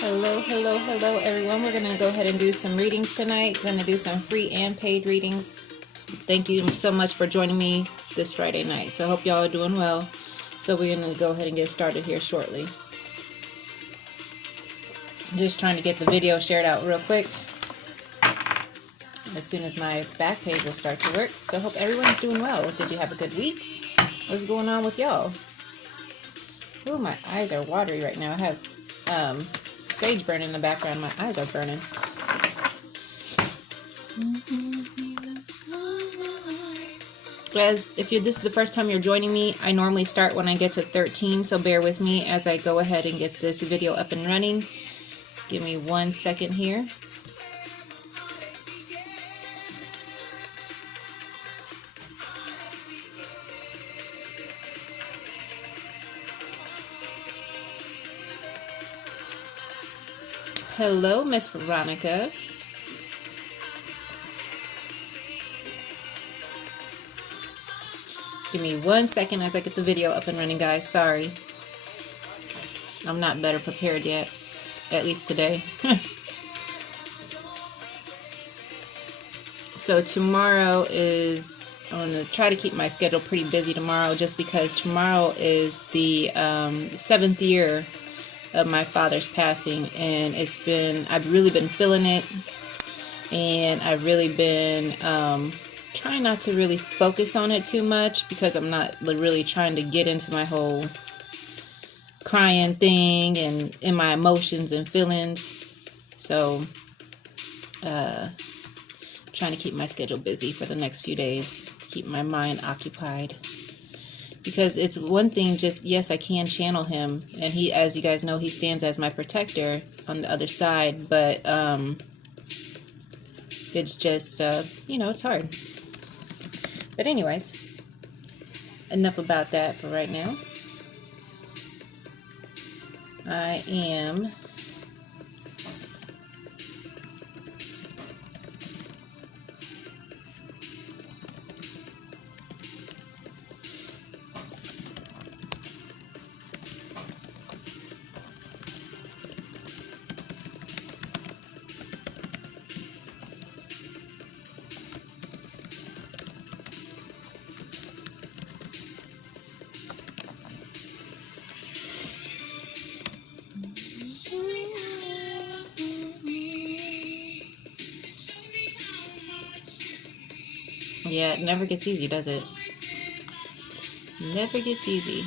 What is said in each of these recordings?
Hello, hello, hello, everyone. We're going to go ahead and do some readings tonight. We're going to do some free and paid readings. Thank you so much for joining me this Friday night. So I hope y'all are doing well. So we're going to go ahead and get started here shortly. Just trying to get the video shared out real quick as soon as my back page will start to work. So I hope everyone's doing well. Did you have a good week? What's going on with y'all? Ooh, my eyes are watery right now. I have sage burning in the background. My eyes are burning. As if this is the first time you're joining me, I normally start when I get to 13, so bear with me as I go ahead and get this video up and running. Give me 1 second here. Hello, Miss Veronica. Give me 1 second as I get the video up and running, guys. Sorry. I'm not better prepared yet. At least today. So tomorrow is... I'm going to try to keep my schedule pretty busy tomorrow just because tomorrow is the 7th year of my father's passing, and I've really been feeling it, and I've really been trying not to really focus on it too much because I'm not really trying to get into my whole crying thing and in my emotions and feelings. So trying to keep my schedule busy for the next few days to keep my mind occupied. Because it's one thing, just, yes, I can channel him, and he, as you guys know, he stands as my protector on the other side, but it's just, it's hard. But anyways, enough about that for right now. I am yeah, it never gets easy, does it? Never gets easy.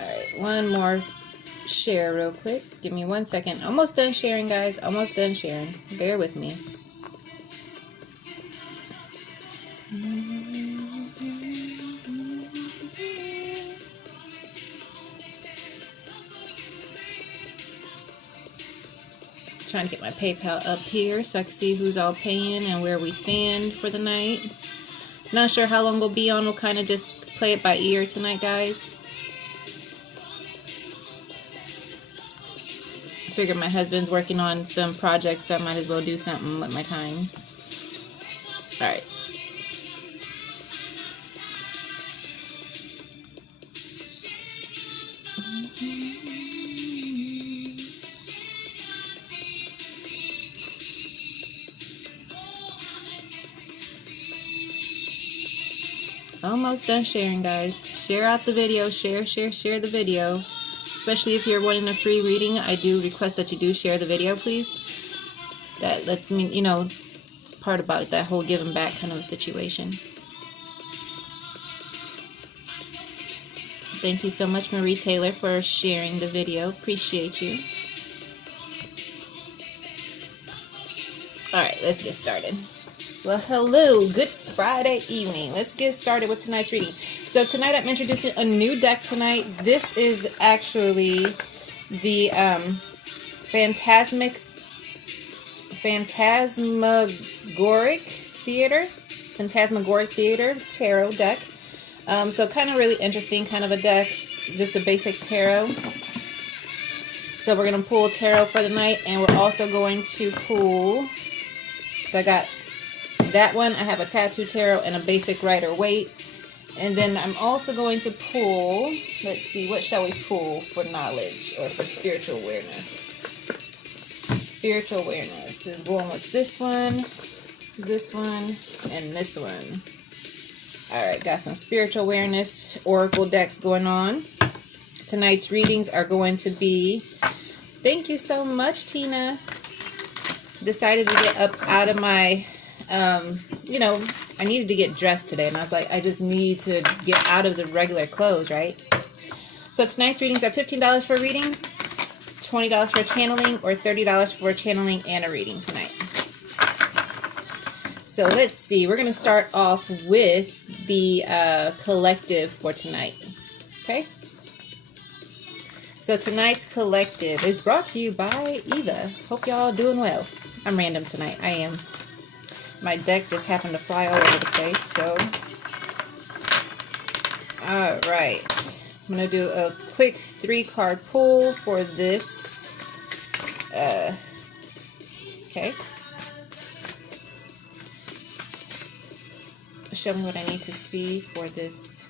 Alright, one more share real quick. Give me 1 second. Almost done sharing, guys. Almost done sharing. Bear with me. Trying to get my PayPal up here so I can see who's all paying and where we stand for the night. Not sure how long we'll be on. We'll kind of just play it by ear tonight, guys. I figured my husband's working on some projects, so I might as well do something with my time. Alright. Almost done sharing, guys. Share out the video. Share the video. Especially if you're wanting a free reading, I do request that you do share the video, please. That lets me, it's part about that whole giving back kind of a situation. Thank you so much, Marie Taylor, for sharing the video. Appreciate you. Alright, let's get started. Well, hello, good Friday evening. Let's get started with tonight's reading. So tonight I'm introducing a new deck tonight. This is actually the Phantasmagoric Theater tarot deck. So kind of really interesting kind of a deck, just a basic tarot. So we're going to pull tarot for the night, and we're also going to pull, so I got that one, I have a tattoo tarot and a basic Rider-Waite. And then I'm also going to pull, let's see, what shall we pull for knowledge or for spiritual awareness? Spiritual awareness is going with this one, and this one. Alright, got some spiritual awareness oracle decks going on. Tonight's readings are going to be, thank you so much, Tina. Decided to get up out of my, you know, I needed to get dressed today, and I was like, I just need to get out of the regular clothes, right? So tonight's readings are $15 for a reading, $20 for a channeling, or $30 for a channeling and a reading tonight. So let's see. We're going to start off with the collective for tonight. Okay? So tonight's collective is brought to you by Eva. Hope y'all doing well. I'm random tonight. I am. My deck just happened to fly all over the place, so. Alright. I'm going to do a quick 3-card pull for this. Okay. Show me what I need to see for this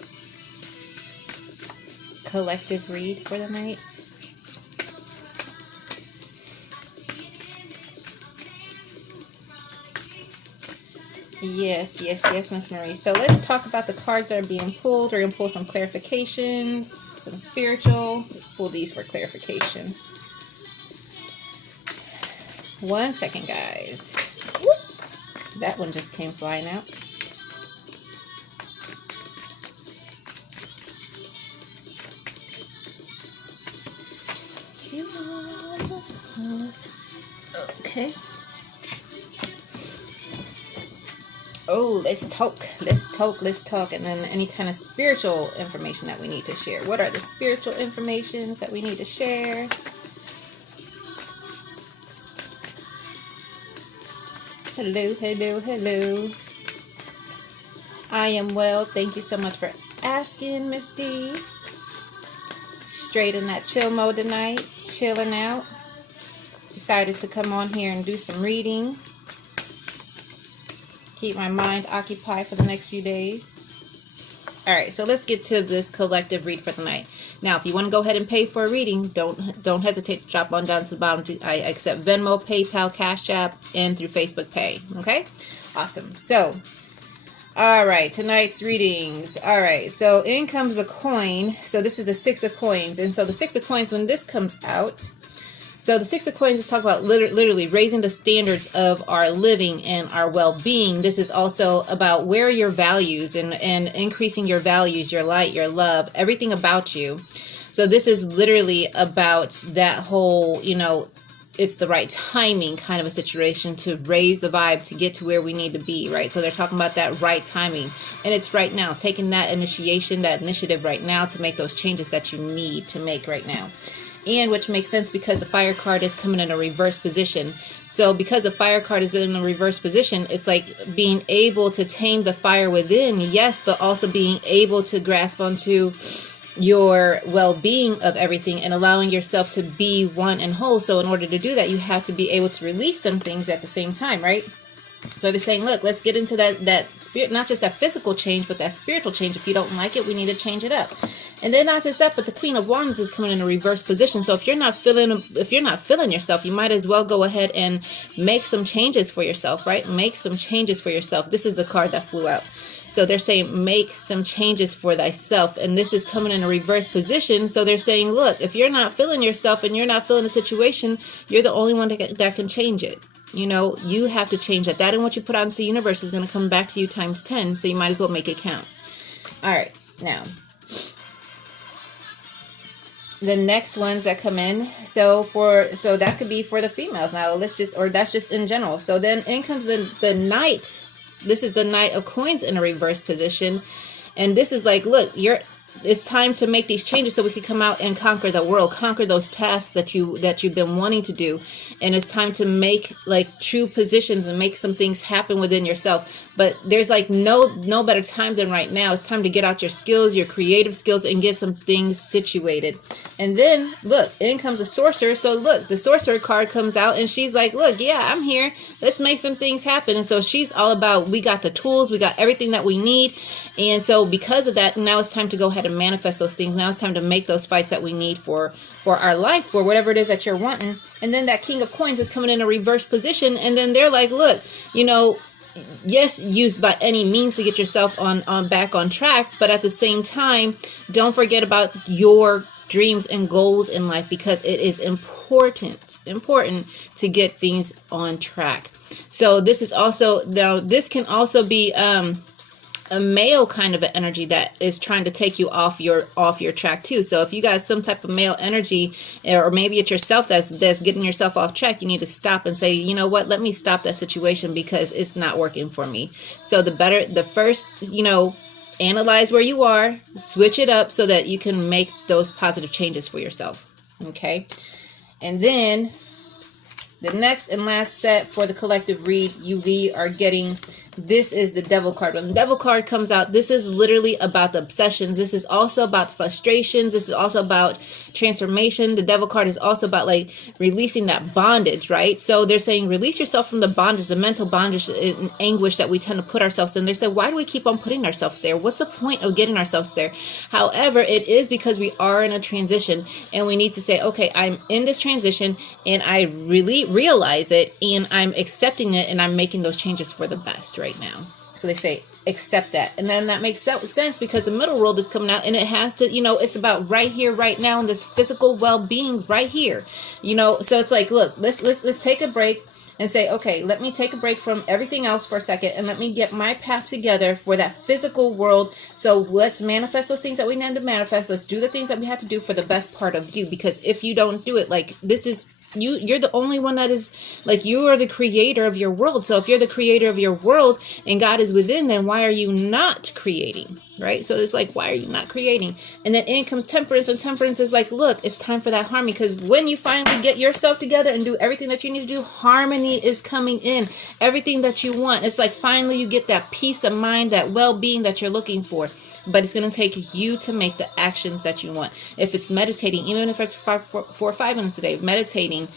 collective read for the night. Yes, Miss Marie. So let's talk about the cards that are being pulled. We're going to pull some clarifications, some spiritual. Let's pull these for clarification. 1 second, guys. Whoop. That one just came flying out. Okay. Oh, let's talk. And then any kind of spiritual information that we need to share. What are the spiritual informations that we need to share? Hello. I am well. Thank you so much for asking, Miss D. Straight in that chill mode tonight. Chilling out. Decided to come on here and do some reading. Keep my mind occupied for the next few days. Alright, so let's get to this collective read for the night. Now, if you want to go ahead and pay for a reading, don't hesitate to drop on down to the bottom. I accept Venmo, PayPal, Cash App, and through Facebook Pay. Okay? Awesome. So, alright, tonight's readings. Alright, so in comes a coin. So this is the 6 of coins. And so the 6 of coins, when this comes out, so the 6 of coins is talk about literally raising the standards of our living and our well-being. This is also about where are your values and increasing your values, your light, your love, everything about you. So this is literally about that whole, you know, it's the right timing kind of a situation to raise the vibe to get to where we need to be, right? So they're talking about that right timing. And it's right now, taking that initiation, that initiative right now to make those changes that you need to make right now. And which makes sense because the fire card is coming in a reverse position. So because the fire card is in a reverse position, it's like being able to tame the fire within, yes, but also being able to grasp onto your well-being of everything and allowing yourself to be one and whole. So in order to do that, you have to be able to release some things at the same time, right? So they're saying, look, let's get into that spirit, not just that physical change, but that spiritual change. If you don't like it, we need to change it up. And then not just that, but the Queen of Wands is coming in a reverse position. So if you're not feeling yourself, you might as well go ahead and make some changes for yourself, right? Make some changes for yourself. This is the card that flew out. So they're saying make some changes for thyself. And this is coming in a reverse position. So they're saying, look, if you're not feeling yourself and you're not feeling the situation, you're the only one that can change it. You know, you have to change that. That and what you put out into the universe is going to come back to you times 10. So you might as well make it count. All right. Now, the next ones that come in. So that could be for the females. Now, that's just in general. So then in comes the Knight. This is the Knight of Coins in a reverse position. And this is like, look, it's time to make these changes so we can come out and conquer the world, conquer those tasks that you've been wanting to do. And it's time to make like true positions and make some things happen within yourself. But there's like no better time than right now. It's time to get out your skills, your creative skills, and get some things situated. And then look, in comes a sorcerer. So look, the sorcerer card comes out and she's like, look, yeah, I'm here. Let's make some things happen. And so she's all about, we got the tools, we got everything that we need. And so because of that, now it's time to go ahead and manifest those things. Now it's time to make those fights that we need for our life, for whatever it is that you're wanting. And then that King of Coins is coming in a reverse position. And then they're like, look, yes, use by any means to get yourself on back on track, but at the same time, don't forget about your dreams and goals in life, because it is important to get things on track. So this is also, now this can also be a male kind of an energy that is trying to take you off your track too. So if you got some type of male energy, or maybe it's yourself that's getting yourself off track, you need to stop and say, you know what, let me stop that situation because it's not working for me. So the first, analyze where you are, switch it up so that you can make those positive changes for yourself. Okay. And then the next and last set for the collective read, we are getting, this is the Devil card. When the Devil card comes out, this is literally about the obsessions. This is also about frustrations. This is also about transformation. The Devil card is also about like releasing that bondage, right? So they're saying release yourself from the bondage, the mental bondage and anguish that we tend to put ourselves in. They say, why do we keep on putting ourselves there? What's the point of getting ourselves there? However, it is because we are in a transition and we need to say, okay, I'm in this transition and I really realize it and I'm accepting it and I'm making those changes for the best right now. So they say accept that, and then that makes sense because the middle world is coming out and it has to, it's about right here, right now, and this physical well-being right here, so it's like, look, let's take a break and say, okay, let me take a break from everything else for a second and let me get my path together for that physical world. So let's manifest those things that we need to manifest. Let's do the things that we have to do for the best part of you, because if you don't do it, like, this is you're the only one that is, like, you are the creator of your world. So if you're the creator of your world and God is within, then why are you not creating, right? So it's like, why are you not creating? And then in comes temperance, and temperance is like, look, it's time for that harmony, because when you finally get yourself together and do everything that you need to do, harmony is coming in, everything that you want. It's like finally you get that peace of mind, that well-being that you're looking for. But it's going to take you to make the actions that you want. If it's meditating, even if it's 4 or 5 minutes a day, meditating,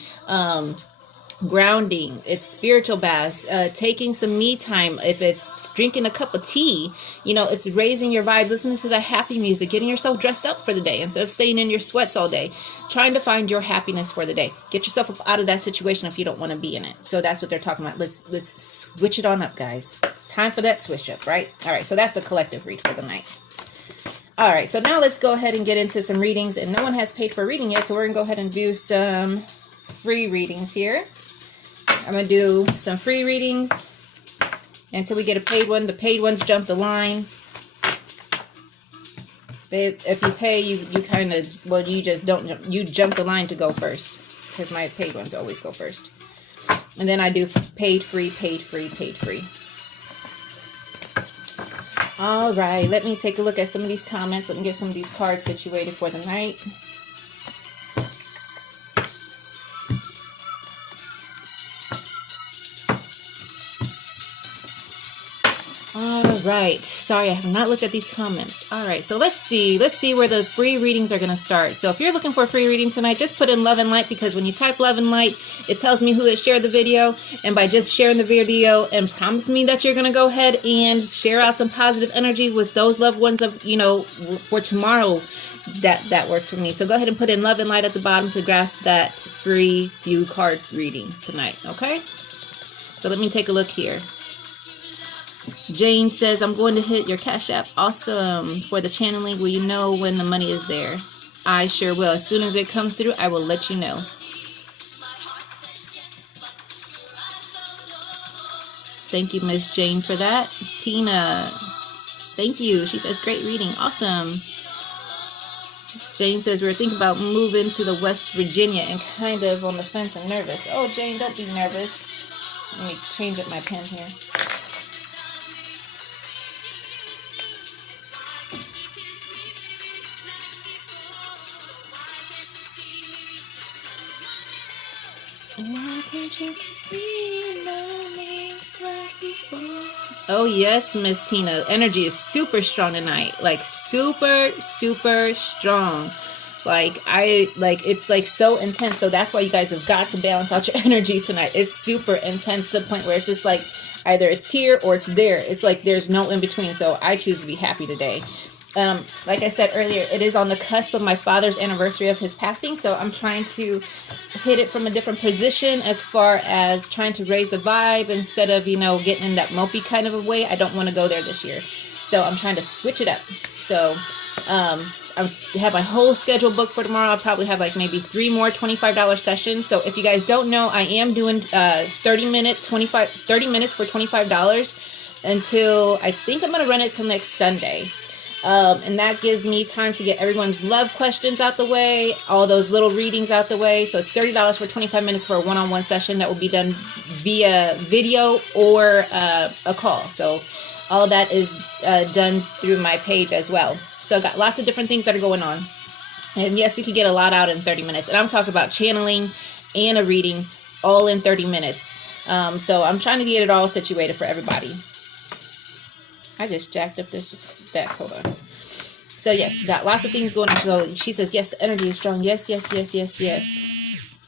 grounding, it's spiritual baths, taking some me time, if it's drinking a cup of tea, it's raising your vibes, listening to that happy music, getting yourself dressed up for the day instead of staying in your sweats all day, trying to find your happiness for the day. Get yourself up out of that situation if you don't want to be in it. So that's what they're talking about. Let's switch it on up, guys. Time for that switch up, right? All right, so that's the collective read for the night. All right, so now let's go ahead and get into some readings, and no one has paid for reading yet, so we're gonna go ahead and do some free readings here. I'm gonna do some free readings until we get a paid one. The paid ones jump the line. If you pay, you kind of, well, you just don't jump, you jump the line to go first, because my paid ones always go first. And then I do paid, free, paid, free, paid, free. All right, let me take a look at some of these comments. Let me get some of these cards situated for the night. All right. Sorry, I have not looked at these comments. All right, so let's see where the free readings are going to start. So if you're looking for a free reading tonight, just put in love and light, because when you type love and light, it tells me who has shared the video. And by just sharing the video and promise me that you're going to go ahead and share out some positive energy with those loved ones of, for tomorrow, that works for me. So go ahead and put in love and light at the bottom to grasp that free few card reading tonight. Okay. So let me take a look here. Jane says, I'm going to hit your Cash App. Awesome. For the channeling, will you know when the money is there? I sure will. As soon as it comes through, I will let you know. Thank you, Miss Jane, for that. Tina, thank you. She says, great reading. Awesome. Jane says, we're thinking about moving to the West Virginia and kind of on the fence and nervous. Oh, Jane, don't be nervous. Let me change up my pen here. Why can't you see me? Oh yes, Miss Tina. Energy is super strong tonight. Like super, super strong. Like it's like so intense. So that's why you guys have got to balance out your energy tonight. It's super intense to the point where it's just like either it's here or it's there. It's like there's no in between. So I choose to be happy today. Like I said earlier, it is on the cusp of my father's anniversary of his passing, so I'm trying to hit it from a different position as far as trying to raise the vibe instead of, getting in that mopey kind of a way. I don't want to go there this year, so I'm trying to switch it up. So I have my whole schedule booked for tomorrow. I'll probably have like maybe 3 more $25 sessions. So if you guys don't know, I am doing 30 minutes for $25 until I think I'm going to run it till next Sunday. And that gives me time to get everyone's love questions out the way, all those little readings out the way. So it's $30 for 25 minutes for a one-on-one session that will be done via video or a call. So all that is done through my page as well. So I got lots of different things that are going on. And yes, we could get a lot out in 30 minutes. And I'm talking about channeling and a reading all in 30 minutes. So I'm trying to get it all situated for everybody. I just jacked up this deck. Hold on. So yes, got lots of things going on. So she says, yes, the energy is strong. Yes, yes, yes, yes, yes.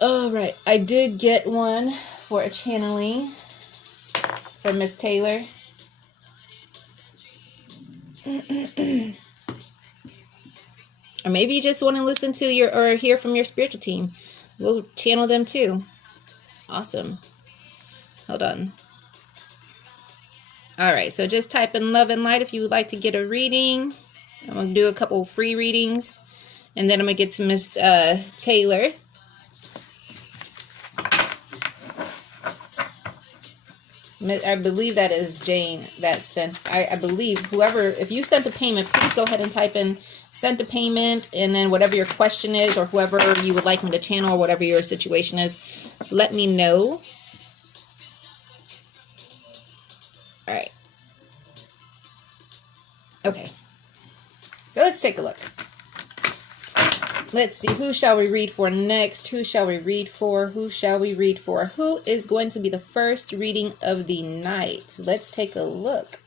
All right. I did get one for a channeling for Miss Taylor. Or maybe you just want to listen to or hear from your spiritual team. We'll channel them too. Awesome. Hold on. All right, so just type in love and light if you would like to get a reading. I'm going to do a couple free readings, and then I'm going to get to Miss Taylor. I believe that is Jane that sent. I believe whoever, if you sent the payment, please go ahead and type in sent the payment, and then whatever your question is or whoever you would like me to channel or whatever your situation is, let me know. All right. Okay. So let's take a look. Let's see. Who shall we read for next? Who shall we read for? Who shall we read for? Who is going to be the first reading of the night? Let's take a look.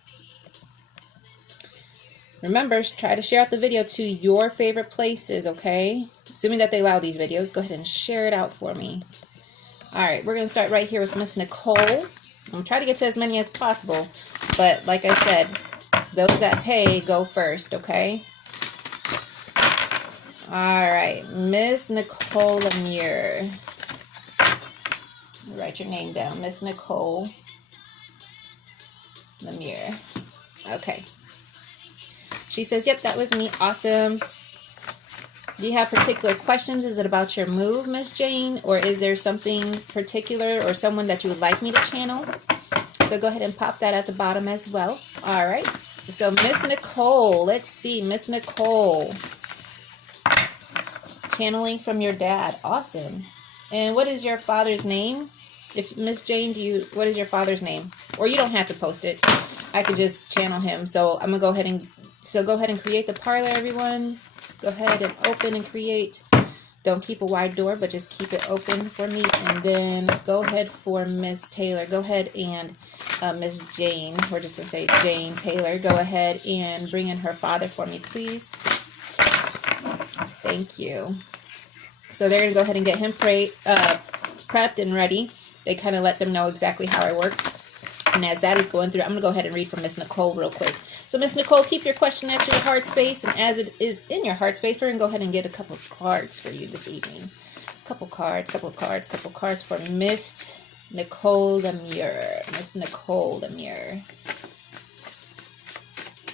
Remember, try to share out the video to your favorite places, okay? Assuming that they allow these videos, go ahead and share it out for me. All right. We're going to start right here with Miss Nicole. I'm going to try to get to as many as possible. But like I said, those that pay go first, okay? All right. Miss Nicole EvaMarie. Write your name down. Miss Nicole EvaMarie. Okay. She says, yep, that was me. Awesome. Do you have particular questions? Is it about your move, Miss Jane? Or is there something particular or someone that you would like me to channel? So go ahead and pop that at the bottom as well. All right. So Miss Nicole, let's see. Miss Nicole. Channeling from your dad. Awesome. And what is your father's name? If Miss Jane, what is your father's name? Or you don't have to post it. I could just channel him. So I'm going to go ahead and create the parlor, everyone. Go ahead and open and create. Don't keep a wide door, but just keep it open for me. And then go ahead for Miss Taylor. Go ahead and Miss Jane. We're just going to say Jane Taylor. Go ahead and bring in her father for me, please. Thank you. So they're going to go ahead and get him prepped and ready. They kind of let them know exactly how I work. And as that is going through, I'm going to go ahead and read from Miss Nicole real quick. So Miss Nicole, keep your question at your heart space. And as it is in your heart space, we're going to go ahead and get a couple of cards for you this evening. Couple cards for Miss Nicole EvaMarie. Miss Nicole EvaMarie.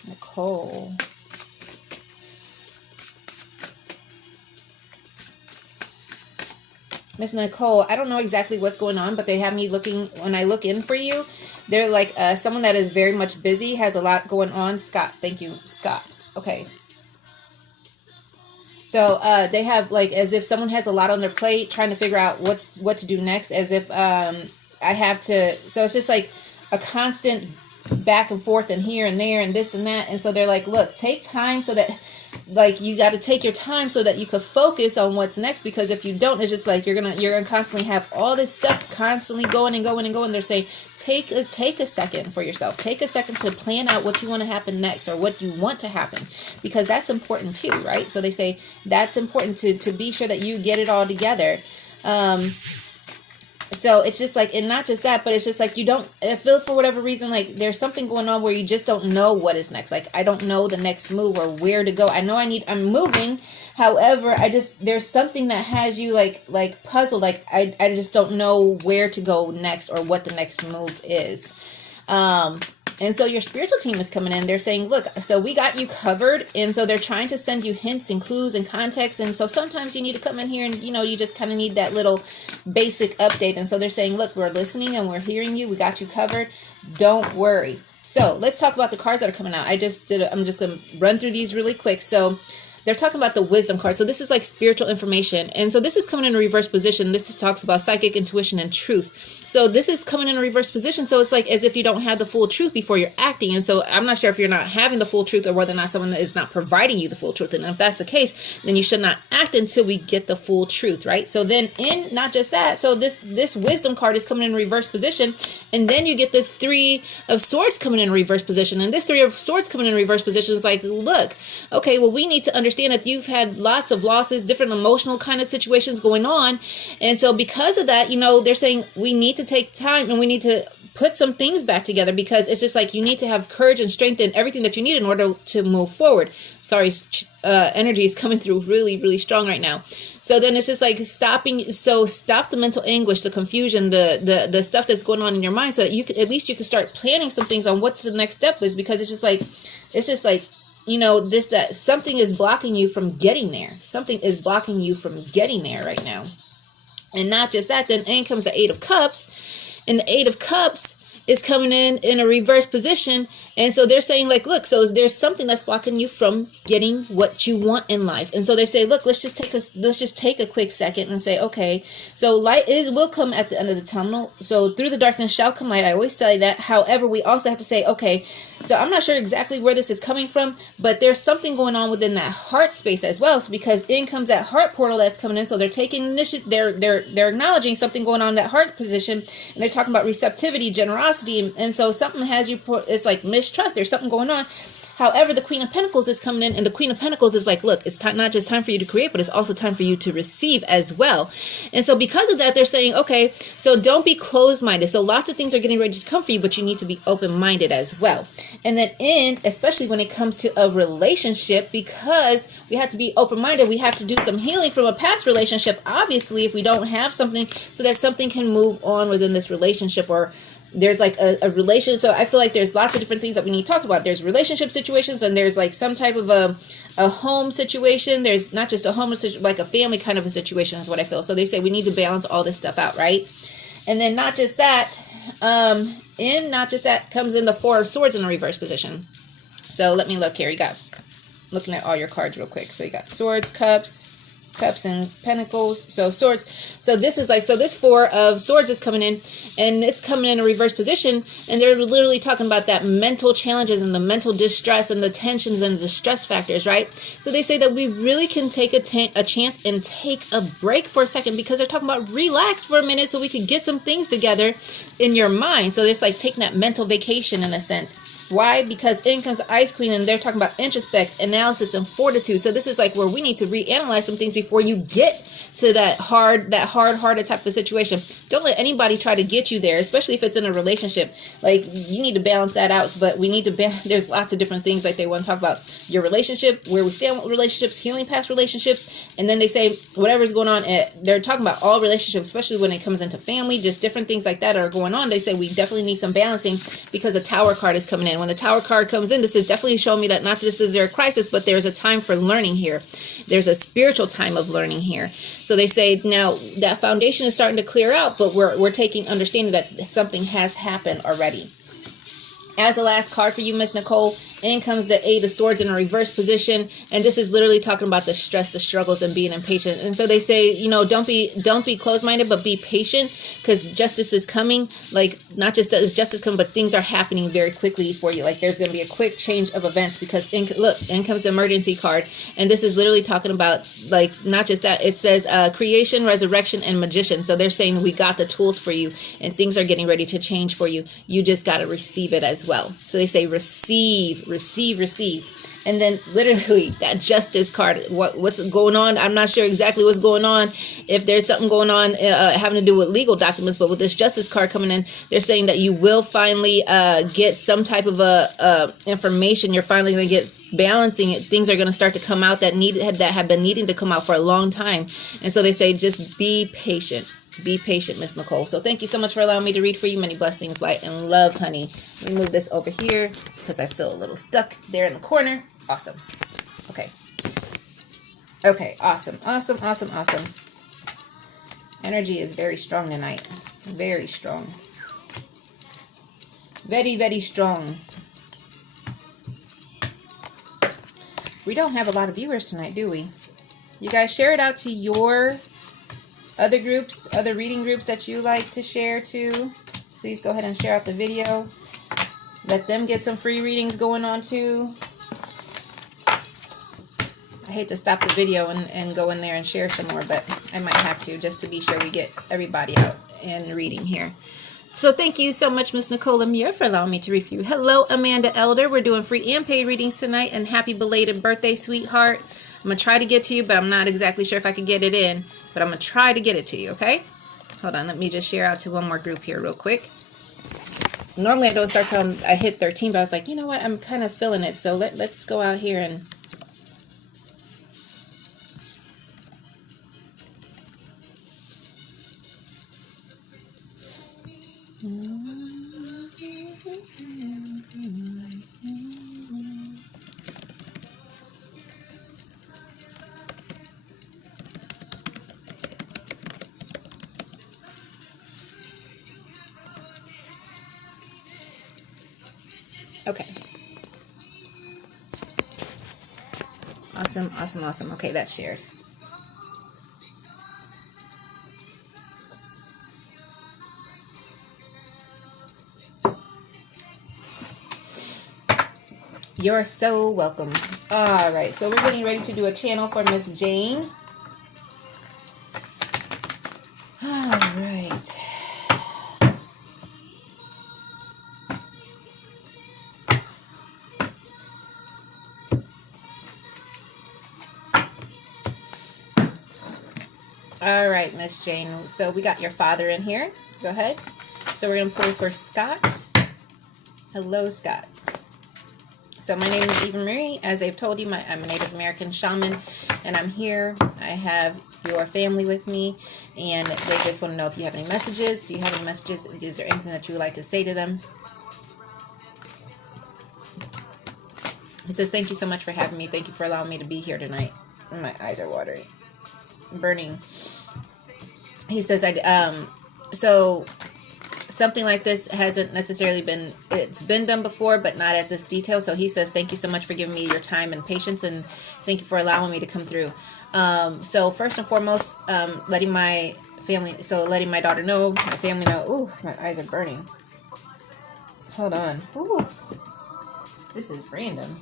Nicole. Miss Nicole, I don't know exactly what's going on, but they have me looking, when I look in for you, they're like someone that is very much busy, has a lot going on. Scott, thank you, Scott. Okay. So they have like as if someone has a lot on their plate, trying to figure out what to do next, as if I have to, so it's just like a constant back and forth and here and there and this and that. And so they're like, look, take time so that, like, you got to take your time so that you could focus on what's next, because if you don't, it's just like you're gonna constantly have all this stuff constantly going and going and going. They're saying take a second for yourself. Take a second to plan out what you want to happen next, or what you want to happen, because that's important too, right? So they say that's important to be sure that you get it all together. So it's just like, and not just that, but it's just like, you don't, I feel for whatever reason, like there's something going on where you just don't know what is next. Like, I don't know the next move or where to go. I know I'm moving. However, there's something that has you like puzzled. Like, I just don't know where to go next or what the next move is. And so your spiritual team is coming in. They're saying, look, so we got you covered. And so they're trying to send you hints and clues and context. And so sometimes you need to come in here and, you just kind of need that little basic update. And so they're saying, look, we're listening and we're hearing you. We got you covered. Don't worry. So let's talk about the cards that are coming out. I'm just going to run through these really quick. So they're talking about the wisdom card. So this is like spiritual information. And so this is coming in a reverse position. This talks about psychic intuition and truth. So this is coming in a reverse position. So it's like as if you don't have the full truth before you're acting. And so I'm not sure if you're not having the full truth, or whether or not someone is not providing you the full truth. And if that's the case, then you should not act until we get the full truth, right? So then in not just that, so this wisdom card is coming in reverse position. And then you get the 3 of Swords coming in reverse position. And this 3 of Swords coming in reverse position is like, look, okay, well, we need to understand that you've had lots of losses, different emotional kind of situations going on. And so because of that, they're saying we need to take time and we need to put some things back together, because it's just like you need to have courage and strength and everything that you need in order to move forward. Sorry, energy is coming through really, really strong right now. So then it's just like stopping. So stop the mental anguish, the confusion, the stuff that's going on in your mind, so that you could, at least you can start planning some things on what the next step is, because it's just like that something is blocking you from getting there. Something is blocking you from getting there right now. And not just that, then in comes the 8 of Cups. And the 8 of Cups is coming in a reverse position. And so they're saying, like, look, so there's something that's blocking you from getting what you want in life. And so they say, look, let's just take a quick second and say, okay, so light will come at the end of the tunnel. So through the darkness shall come light. I always say that. However, we also have to say, okay, so I'm not sure exactly where this is coming from, but there's something going on within that heart space as well. So because in comes that heart portal that's coming in. So they're taking initiative. They're acknowledging something going on in that heart position, and they're talking about receptivity, generosity, and so something has you. It's like mistrust. There's something going on. However, the Queen of Pentacles is coming in, and the Queen of Pentacles is like, look, it's not just time for you to create, but it's also time for you to receive as well. And so because of that, they're saying, okay, so don't be closed-minded. So lots of things are getting ready to come for you, but you need to be open-minded as well. And then especially when it comes to a relationship, because we have to be open-minded, we have to do some healing from a past relationship, obviously, if we don't have something, so that something can move on within this relationship, or there's like a relation. So I feel like there's lots of different things that we need to talk about. There's relationship situations, and there's like some type of a home situation. There's not just a home, like a family kind of a situation is what I feel. So they say we need to balance all this stuff out, right? And then not just that, comes in the 4 of Swords in a reverse position. So let me look here. You got, looking at all your cards real quick. So you got Swords, Cups and Pentacles. So Swords. So this is like, so this 4 of Swords is coming in, and it's coming in a reverse position, and they're literally talking about that mental challenges and the mental distress and the tensions and the stress factors, right? So they say that we really can take a chance and take a break for a second, because they're talking about relax for a minute so we could get some things together in your mind. So it's like taking that mental vacation in a sense. Why? Because in comes the Ice Queen, and they're talking about introspect, analysis, and fortitude. So this is like where we need to reanalyze some things before you get to that hard-hearted type of situation. Don't let anybody try to get you there, especially if it's in a relationship. Like, you need to balance that out. But we need to there's lots of different things like they want to talk about your relationship, where we stand with relationships, healing past relationships, and then they say whatever's going on. They're talking about all relationships, especially when it comes into family, just different things like that are going on. They say we definitely need some balancing, because a Tower card is coming in. When the Tower card comes in, this is definitely showing me that not just is there a crisis, but there's a time for learning here. There's a spiritual time of learning here. So they say now that foundation is starting to clear out, but we're taking understanding that something has happened already. As the last card for you, Miss Nicole, In comes the Eight of Swords in a reverse position, and this is literally talking about the stress, the struggles, and being impatient. And so they say, you know, don't be closed-minded, but be patient, because justice is coming. Like, not just is justice coming, but things are happening very quickly for you. Like, there's going to be a quick change of events, because in comes the emergency card, and this is literally talking about, like, not just that. It says creation, resurrection, and magician. So they're saying we got the tools for you, and things are getting ready to change for you. You just got to receive it as well. So they say receive. And then literally that justice card, what's going on? I'm not sure exactly what's going on, if there's something going on having to do with legal documents, but with this justice card coming in, they're saying that you will finally get some type of information. You're finally going to get balancing it. Things are going to start to come out that have been needing to come out for a long time. And so they say just be patient. Be patient, Miss Nicole. So thank you so much for allowing me to read for you. Many blessings, light, and love, honey. Let me move this over here because I feel a little stuck there in the corner. Awesome. Okay. Okay, awesome. Energy is very strong tonight. Very strong. Very, very strong. We don't have a lot of viewers tonight, do we? You guys share it out to your other groups, other reading groups that you like to share to. Please go ahead and share out the video. Let them get some free readings going on too. I hate to stop the video and go in there and share some more, but I might have to, just to be sure we get everybody out and reading here. So thank you so much, Miss Nicole Muir, for allowing me to read for you. Hello, Amanda Elder. We're doing free and paid readings tonight, and happy belated birthday, sweetheart. I'm going to try to get to you, but I'm not exactly sure if I can get it in. But I'm going to try to get it to you, okay? Hold on, let me just share out to one more group here real quick. Normally I don't start till I hit 13, but I was like, you know what? I'm kind of feeling it. So let's go out here and... Okay. Awesome. Okay, that's shared. You're so welcome. All right, so we're getting ready to do a channel for Miss Jane. All right. All right, Miss Jane. So we got your father in here. Go ahead. So we're going to pull for Scott. Hello, Scott. So my name is EvaMarie. As I've told you, I'm a Native American shaman, and I'm here. I have your family with me, and they just want to know if you have any messages. Do you have any messages? Is there anything that you would like to say to them? He says, thank you so much for having me. Thank you for allowing me to be here tonight. My eyes are watering. Burning. He says, so something like this hasn't necessarily been, it's been done before, but not at this detail. So he says, thank you so much for giving me your time and patience, and thank you for allowing me to come through. So first and foremost, letting my daughter know, my family know. Ooh, my eyes are burning. Hold on. Ooh, this is random.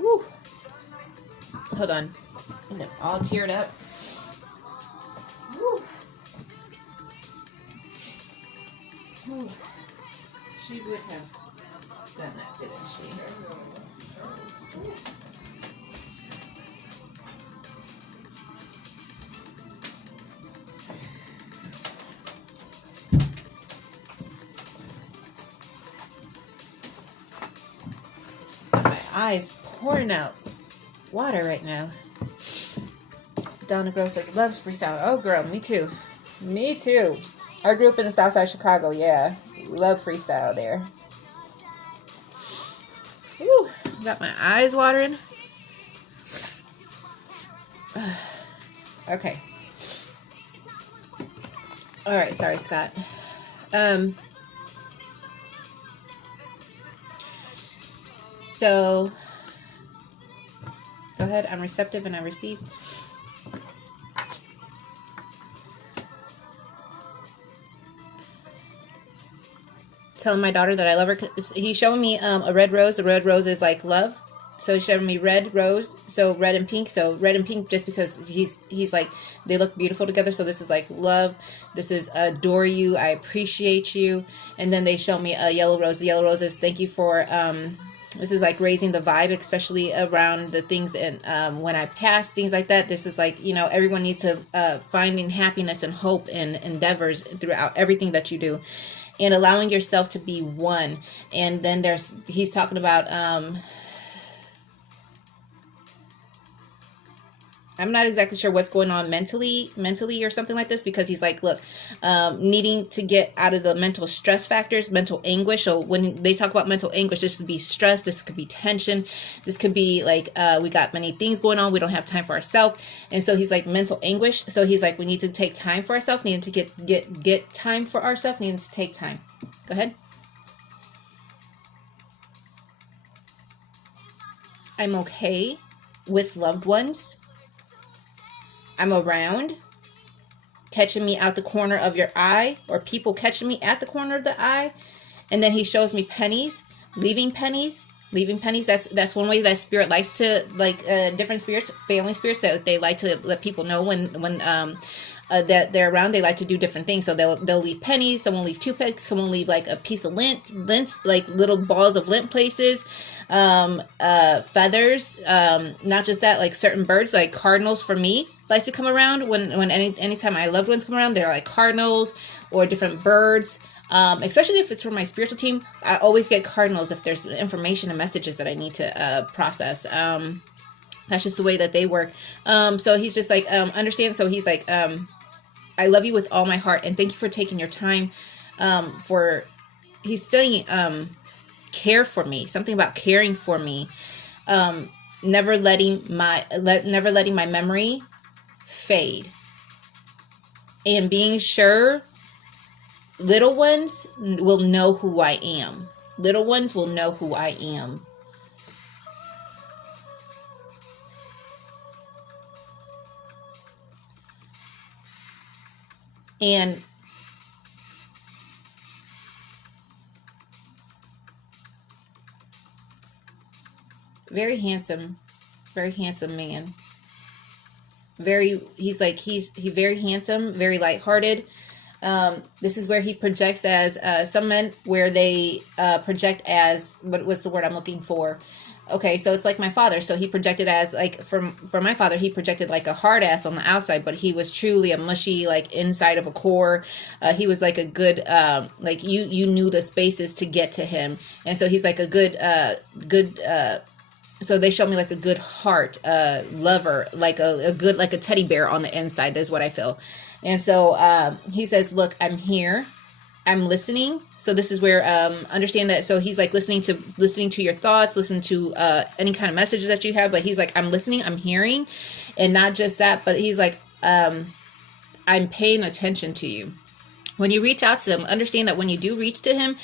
Ooh. Hold on. And I'm all teared up. Ooh. Ooh. She would have done that, didn't she? Ooh. My eyes pouring out water right now. Donna Girl says, loves freestyle. Oh, girl, me too. Me too. Our group in the South Side Chicago, yeah. Love freestyle there. Whew, got my eyes watering. Okay. All right, sorry, Scott. So go ahead. I'm receptive and I receive. Telling my daughter that I love her. He's showing me a red rose. The red rose is like love. So he's showing me red rose. So red and pink. So red and pink just because he's like, they look beautiful together. So this is like love. This is adore you. I appreciate you. And then they show me a yellow rose. The yellow rose is thank you for, this is like raising the vibe, especially around the things and when I pass, things like that. This is like, you know, everyone needs to finding happiness and hope and endeavors throughout everything that you do. And allowing yourself to be one. And then he's talking about, I'm not exactly sure what's going on mentally or something like this, because he's like, look, needing to get out of the mental stress factors, mental anguish. So when they talk about mental anguish, this could be stress, this could be tension, this could be like, we got many things going on, we don't have time for ourselves. And so he's like mental anguish. So he's like, we need to take time for ourselves, needing to get time for ourselves, needing to take time. Go ahead. I'm okay with loved ones. I'm around, catching me out the corner of your eye, or people catching me at the corner of the eye. And then he shows me pennies, leaving pennies. That's one way that spirit likes to, like, different spirits, family spirits, that they like to let people know when that they're around. They like to do different things. So they'll leave pennies. Someone will leave toothpicks. Someone will leave like a piece of lint, like little balls of lint places, feathers. Not just that, like certain birds, like cardinals for me, like to come around when anytime my loved ones come around. They're like cardinals or different birds. Especially if it's from my spiritual team, I always get cardinals if there's information and messages that I need to process. That's just the way that they work. So he's just like, understand. So he's like, I love you with all my heart, and thank you for taking your time. He's saying, care for me. Something about caring for me. Never letting my memory fade, and being sure little ones will know who I am. Little ones will know who I am. And very handsome man. He's very handsome, very lighthearted. This is where he projects as some men, where they project as, what's the word I'm looking for? Okay, so it's like my father. So he projected as, like, for my father, he projected like a hard ass on the outside, but he was truly a mushy, like, inside of a core. He was like a good, like, you knew the spaces to get to him. And so he's like a good, so they show me like a good heart, lover, like a good, like a teddy bear on the inside is what I feel. And so he says, look, I'm here. I'm listening. So this is where, understand that. So he's like listening to your thoughts, listen to any kind of messages that you have. But he's like, I'm listening, I'm hearing. And not just that, but he's like, I'm paying attention to you. When you reach out to them, understand that when you do reach to him,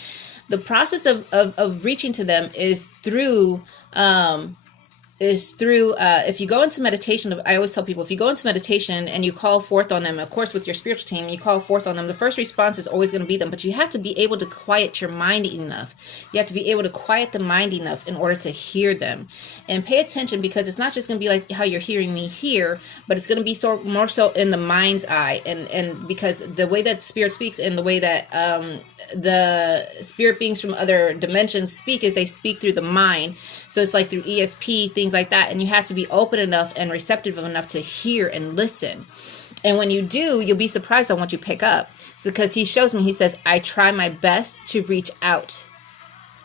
the process of reaching to them is through, if you go into meditation. I always tell people, if you go into meditation and you call forth on them, of course with your spiritual team, you call forth on them, the first response is always going to be them, but you have to be able to quiet your mind enough. You have to be able to quiet the mind enough in order to hear them. And pay attention, because it's not just going to be like how you're hearing me here, but it's going to be more so in the mind's eye. And because the way that spirit speaks, and the way that the spirit beings from other dimensions speak, is they speak through the mind. So it's like through ESP, things like that. And you have to be open enough and receptive enough to hear and listen. And when you do, you'll be surprised on what you pick up. So because he shows me, he says, I try my best to reach out.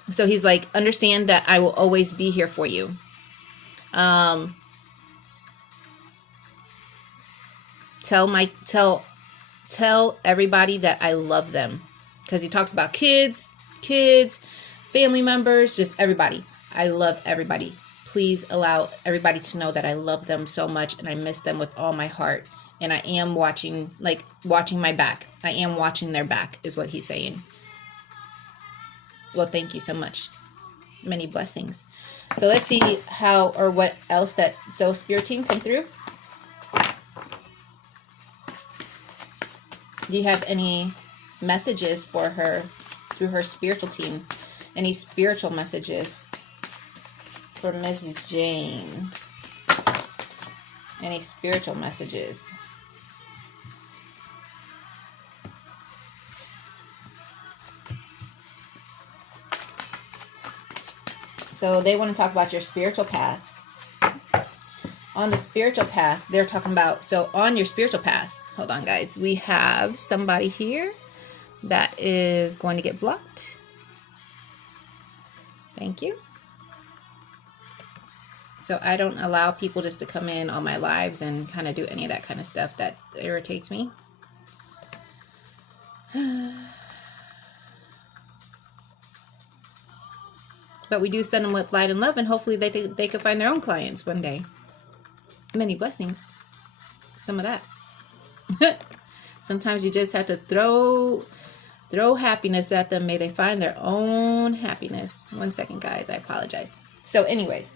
So he's like, understand that I will always be here for you. Tell everybody that I love them. Because he talks about kids, family members, just everybody. I love everybody. Please allow everybody to know that I love them so much and I miss them with all my heart. And I am watching my back. I am watching their back, is what he's saying. Well, thank you so much. Many blessings. So let's see how or what else that Spirit team come through. Do you have any messages for her through her spiritual team? Any spiritual messages for Ms. Jane? Any spiritual messages? So they want to talk about your spiritual path. On the spiritual path, they're talking about, so on your spiritual path, hold on guys, we have somebody here that is going to get blocked. Thank you. So I don't allow people just to come in on my lives and kind of do any of that kind of stuff that irritates me. But we do send them with light and love, and hopefully they could find their own clients one day. Many blessings. Some of that. Sometimes you just have to throw happiness at them. May they find their own happiness. 1 second, guys. I apologize. So anyways,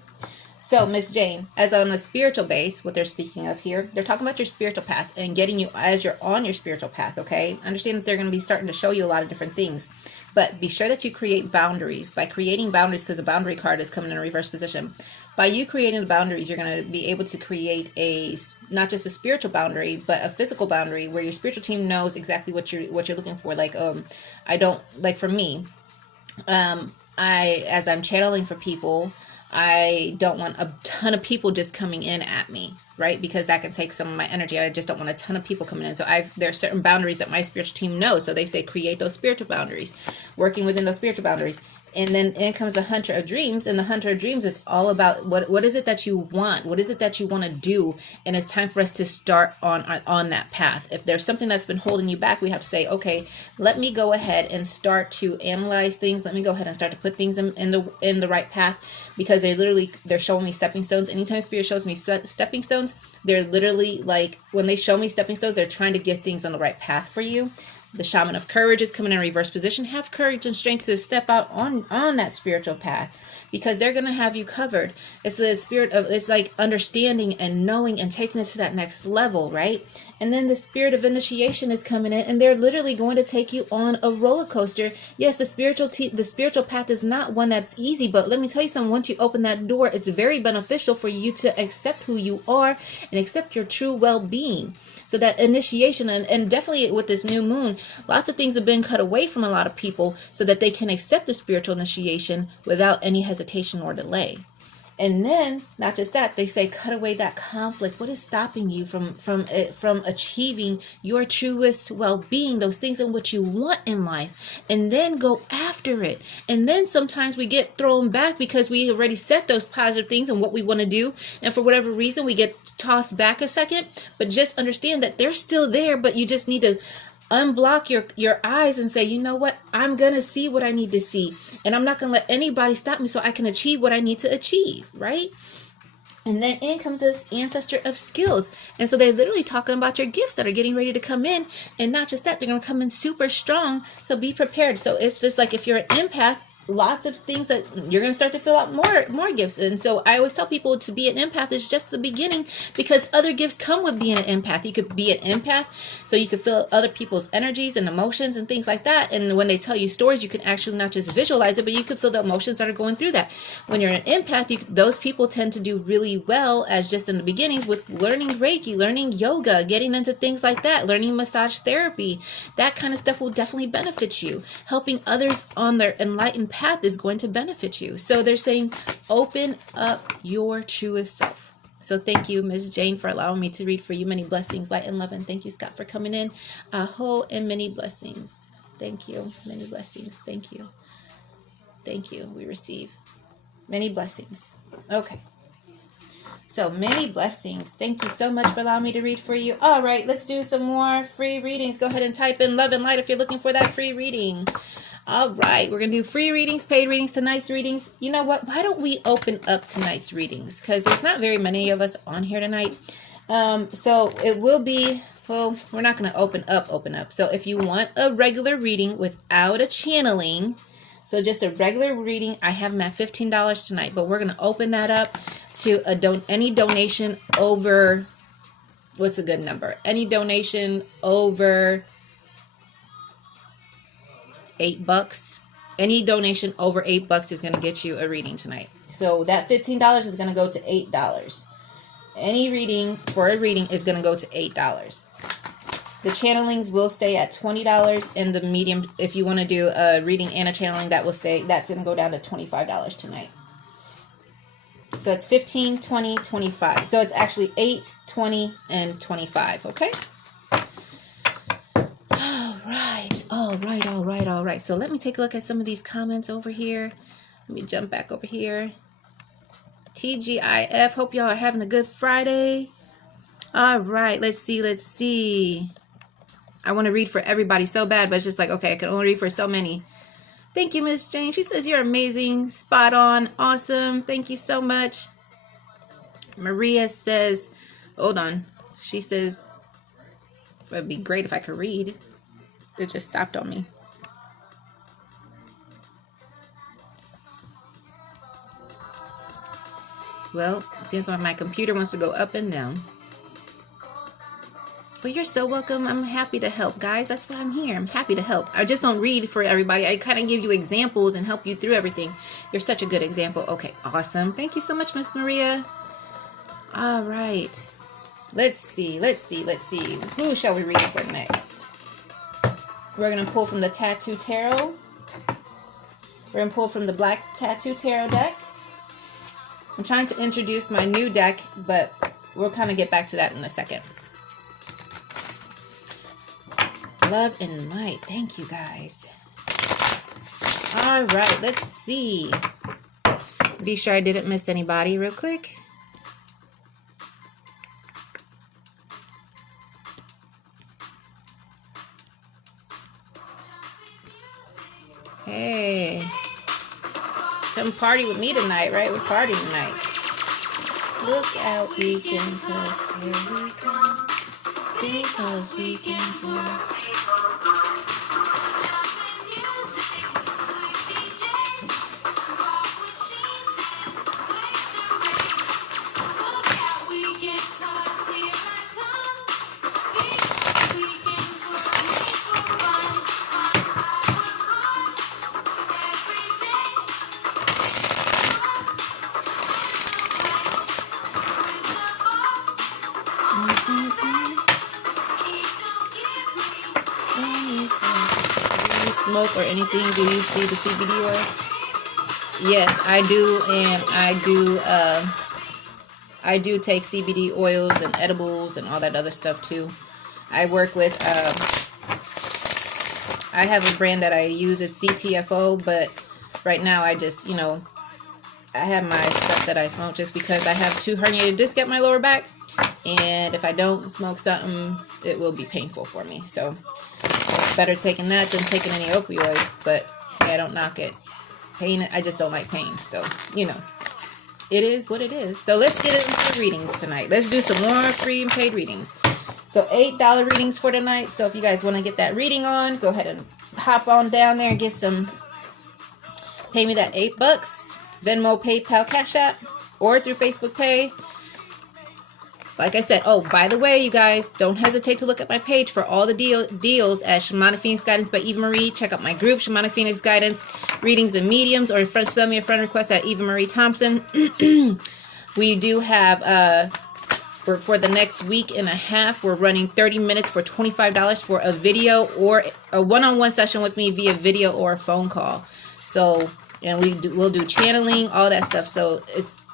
so Miss Jane, as on a spiritual base, what they're speaking of here, they're talking about your spiritual path and getting you as you're on your spiritual path, okay? Understand that they're going to be starting to show you a lot of different things. But be sure that you create boundaries. By creating boundaries, because the boundary card is coming in a reverse position. By you creating the boundaries, you're going to be able to create not just a spiritual boundary, but a physical boundary where your spiritual team knows exactly what you're looking for. Like, I don't, like for me, as I'm channeling for people, I don't want a ton of people just coming in at me, right? Because that can take some of my energy. I just don't want a ton of people coming in. So there are certain boundaries that my spiritual team knows. So they say create those spiritual boundaries, working within those spiritual boundaries. And then in comes the Hunter of Dreams, and the Hunter of Dreams is all about what is it that you want? What is it that you want to do? And it's time for us to start on that path. If there's something that's been holding you back, we have to say, okay, let me go ahead and start to analyze things. Let me go ahead and start to put things in the right path, because they're showing me stepping stones. Anytime Spirit shows me stepping stones, they're literally like, when they show me stepping stones, they're trying to get things on the right path for you. The Shaman of Courage is coming in reverse position. Have courage and strength to step out on that spiritual path, because they're going to have you covered. It's the spirit of, it's like understanding and knowing and taking it to that next level, right? And then the spirit of initiation is coming in, and they're literally going to take you on a roller coaster. Yes, the spiritual path is not one that's easy, but let me tell you something. Once you open that door, it's very beneficial for you to accept who you are and accept your true well-being. So that initiation, and definitely with this new moon, lots of things have been cut away from a lot of people so that they can accept the spiritual initiation without any hesitation or delay. And then, not just that, they say cut away that conflict. What is stopping you from achieving your truest well-being, those things in which you want in life, and then go after it. And then sometimes we get thrown back because we already set those positive things and what we want to do, and for whatever reason we get tossed back a second. But just understand that they're still there, but you just need to unblock your eyes and say, you know what, I'm going to see what I need to see. And I'm not going to let anybody stop me so I can achieve what I need to achieve, right? And then in comes this ancestor of skills. And so they're literally talking about your gifts that are getting ready to come in. And not just that, they're going to come in super strong. So be prepared. So it's just like if you're an empath, lots of things that you're going to start to fill out more gifts. And so I always tell people to be an empath is just the beginning, because other gifts come with being an empath. You could be an empath so you could feel other people's energies and emotions and things like that. And when they tell you stories, you can actually not just visualize it, but you can feel the emotions that are going through that. When you're an empath, those people tend to do really well as just in the beginnings with learning Reiki, learning yoga, getting into things like that, learning massage therapy. That kind of stuff will definitely benefit you. Helping others on their enlightened path is going to benefit you. So they're saying open up your truest self. So thank you, Ms. Jane, for allowing me to read for you. Many blessings, light and love. And thank you, Scott, for coming in. Aho, and many blessings. Thank you. Many blessings. Thank you. Thank you. We receive many blessings. Okay. So many blessings. Thank you so much for allowing me to read for you. All right, let's do some more free readings. Go ahead and type in love and light if you're looking for that free reading. All right, we're going to do free readings, paid readings, tonight's readings. You know what? Why don't we open up tonight's readings? Because there's not very many of us on here tonight. So it will be, well, we're not going to open up. So if you want a regular reading without a channeling, So just a regular reading, I have them at $15 tonight, but we're going to open that up to any donation over, what's a good number? Any donation over $8. Any donation over $8 is going to get you a reading tonight. So that $15 is going to go to $8. Any reading for a reading is going to go to $8. The channelings will stay at $20, and the medium, if you want to do a reading and a channeling, that's going to go down to $25 tonight. So it's 15, 20, 25. So it's actually 8, 20, and 25, okay? All right. So let me take a look at some of these comments over here. Let me jump back over here. TGIF, hope y'all are having a good Friday. All right, let's see. I want to read for everybody so bad, but it's just like, okay, I can only read for so many. Thank you, Miss Jane. She says you're amazing, spot on, awesome. Thank you so much. Maria says, hold on. She says, it'd be great if I could read. It just stopped on me. Well, it seems like my computer wants to go up and down. Well, you're so welcome. I'm happy to help, guys. That's what I'm here. I'm happy to help. I just don't read for everybody. I kind of give you examples and help you through everything. You're such a good example. Okay, awesome. Thank you so much, Miss Maria. All right. Let's see. Who shall we read for next? We're going to pull from the Tattoo Tarot. We're going to pull from the Black Tattoo Tarot deck. I'm trying to introduce my new deck, but we'll kind of get back to that in a second. Love and light. Thank you, guys. All right, let's see. Be sure I didn't miss anybody real quick. Hey. Come party with me tonight, right? We're partying tonight. Look out, weekend, cause here we come. Because weekends are... Smoke or anything? Do you see the CBD oil? Yes, I do, and I do take CBD oils and edibles and all that other stuff too. I work with I have a brand that I use. It's CTFO, but right now I just, I have my stuff that I smoke just because I have 2 herniated discs at my lower back, and if I don't smoke something, it will be painful for me. So it's better taking that than taking any opioid, but hey, I don't knock it. Pain, I just don't like pain. So, it is what it is. So let's get into readings tonight. Let's do some more free and paid readings. So $8 readings for tonight. So if you guys want to get that reading on, go ahead and hop on down there and get some. Pay me that $8. Venmo, PayPal, Cash App, or through Facebook Pay. Like I said, oh, by the way, you guys, don't hesitate to look at my page for all the deals at Shaman Phoenix Guidance by EvaMarie. Check out my group, Shaman Phoenix Guidance, Readings and Mediums, or send me a friend request at EvaMarie Thompson. We do have, for the next week and a half, we're running 30 minutes for $25 for a video or a one-on-one session with me via video or a phone call. So, and we'll do channeling, all that stuff. So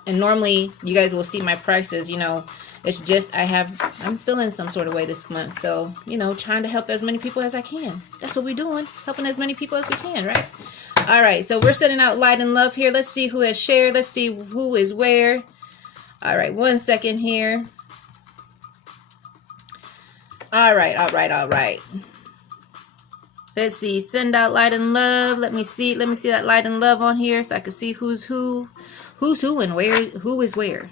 and normally you guys will see my prices, It's just I'm feeling some sort of way this month. So, trying to help as many people as I can. That's what we're doing. Helping as many people as we can, right? All right. So we're sending out light and love here. Let's see who has shared. Let's see who is where. All right. 1 second here. All right. Let's see. Send out light and love. Let me see that light and love on here so I can see who's who and where, who is where.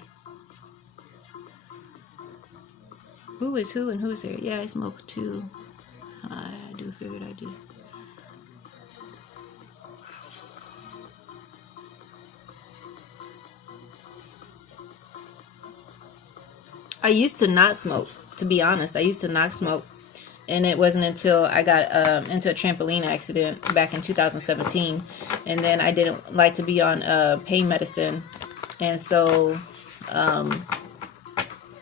Who is who and who's there? Yeah, I smoke too. I do figured I just... I used to not smoke, to be honest. I used to not smoke. And it wasn't until I got into a trampoline accident back in 2017. And then I didn't like to be on pain medicine. And so I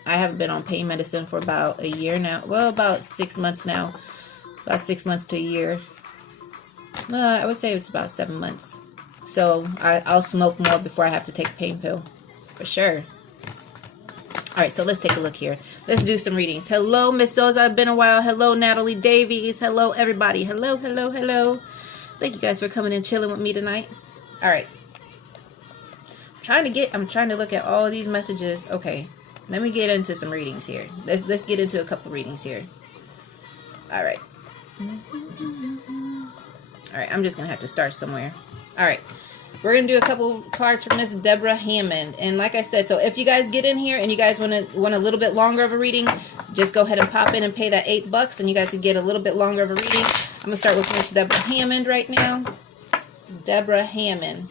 haven't been on pain medicine for about a year now. Well, about 6 months now. About 6 months to a year. I would say it's about 7 months. So I'll smoke more before I have to take a pain pill. For sure. Alright, so let's take a look here. Let's do some readings. Hello, Miss Soza. It's been a while. Hello, Natalie Davies. Hello, everybody. Hello, hello, hello. Thank you guys for coming and chilling with me tonight. Alright. I'm trying to look at all of these messages. Okay. Let me get into some readings here. Let's get into a couple readings here. Alright. Alright, I'm just going to have to start somewhere. Alright. We're going to do a couple cards for Miss Deborah Hammond. And like I said, so if you guys get in here and you guys want a little bit longer of a reading, just go ahead and pop in and pay that $8 and you guys can get a little bit longer of a reading. I'm going to start with Miss Deborah Hammond right now. Deborah Hammond.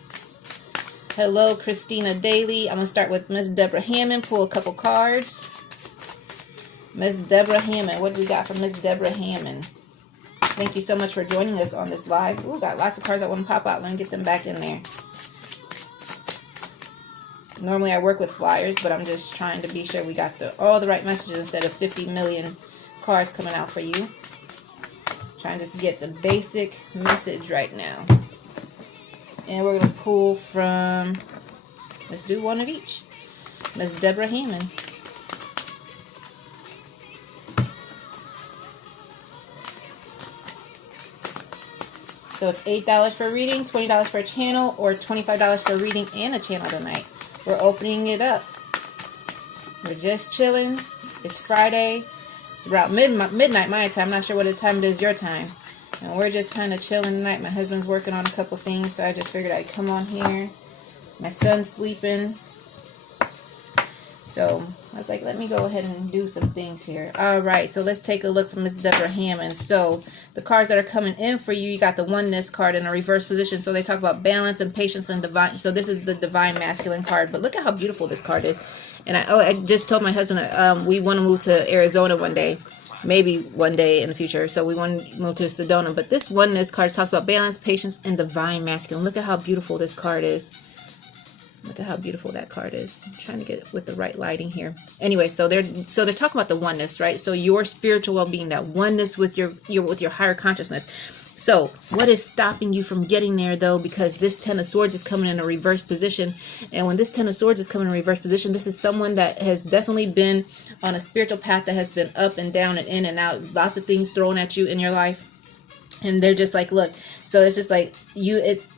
Hello, Christina Daly. I'm going to start with Miss Deborah Hammond. Pull a couple cards. Miss Deborah Hammond. What do we got from Miss Deborah Hammond? Thank you so much for joining us on this live. Ooh, got lots of cards I want to pop out. Let me get them back in there. Normally I work with flyers, but I'm just trying to be sure we got all the right messages instead of 50 million cards coming out for you. Trying just to get the basic message right now. And we're going to pull from, let's do one of each. Miss Deborah Hammond. So it's $8 for a reading, $20 for a channel, or $25 for a reading and a channel tonight. We're opening it up. We're just chilling. It's Friday. It's about midnight my time. I'm not sure what the time it is your time. And we're just kind of chilling tonight. My husband's working on a couple things, so I just figured I'd come on here. My son's sleeping. So I was like, let me go ahead and do some things here. All right, so let's take a look from Miss Deborah Hammond. So the cards that are coming in for you got the oneness card in a reverse position. So they talk about balance and patience and divine. So this is the divine masculine card. But look at how beautiful this card is. And I just told my husband we want to move to Arizona one day. Maybe one day in the future. So we want to move to Sedona. But this oneness card talks about balance, patience, and divine masculine. Look at how beautiful this card is. Look at how beautiful that card is. I'm trying to get it with the right lighting here. Anyway, so they're talking about the oneness, right? So your spiritual well-being, that oneness with your higher consciousness. So what is stopping you from getting there, though? Because this Ten of Swords is coming in a reverse position. And when this Ten of Swords is coming in a reverse position, this is someone that has definitely been on a spiritual path that has been up and down and in and out. Lots of things thrown at you in your life. And they're just like, look, so it's just like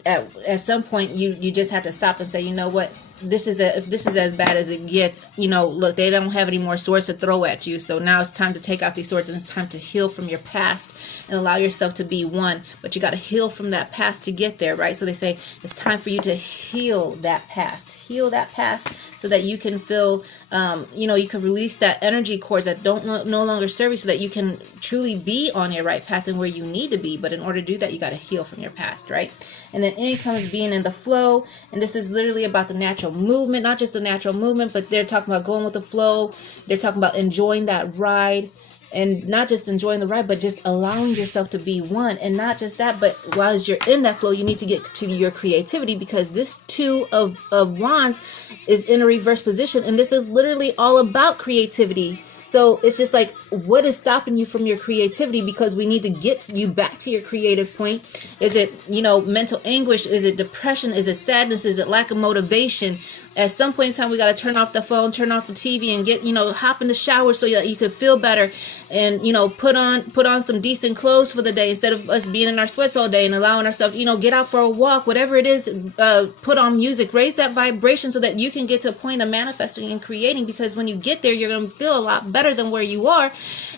at some point you just have to stop and say, you know what, if this is as bad as it gets, you know, look, they don't have any more swords to throw at you. So now it's time to take out these swords and it's time to heal from your past and allow yourself to be one. But you got to heal from that past to get there, right? So they say it's time for you to heal that past so that you can feel, you can release that energy cords that don't no longer serve you so that you can truly be on your right path and where you need to be. But in order to do that, you got to heal from your past, right? And then in comes being in the flow. And this is literally about the natural movement, not just the natural movement, but they're talking about going with the flow. They're talking about enjoying that ride. And not just enjoying the ride, but just allowing yourself to be one. And not just that, but while you're in that flow, you need to get to your creativity, because this Two of Wands is in a reverse position. And this is literally all about creativity. So it's just like, what is stopping you from your creativity? Because we need to get you back to your creative point. Is it, mental anguish? Is it depression? Is it sadness? Is it lack of motivation? At some point in time, we got to turn off the phone, turn off the TV, and get, hop in the shower so that you could feel better, and, put on some decent clothes for the day instead of us being in our sweats all day, and allowing ourselves, get out for a walk, whatever it is, put on music, raise that vibration so that you can get to a point of manifesting and creating, because when you get there, you're going to feel a lot better than where you are.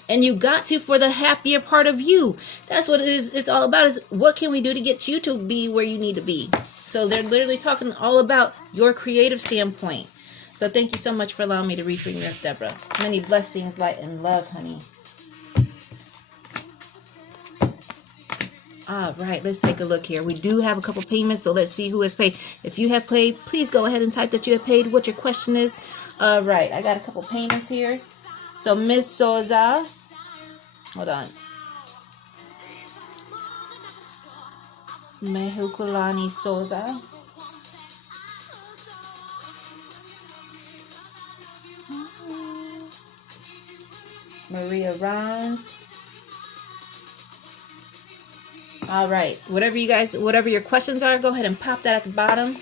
And you got to for the happier part of you. That's what it is. It's all about, is what can we do to get you to be where you need to be. So they're literally talking all about your creative standpoint. So thank you so much for allowing me to read for you, Miss Deborah. Many blessings, light, and love, honey. All right, let's take a look here. We do have a couple payments, so let's see who has paid. If you have paid, please go ahead and type that you have paid, what your question is. All right, I got a couple payments here. So Miss Souza, hold on. Mehukulani Souza. Maria Rons. All right, whatever your questions are, go ahead and pop that at the bottom.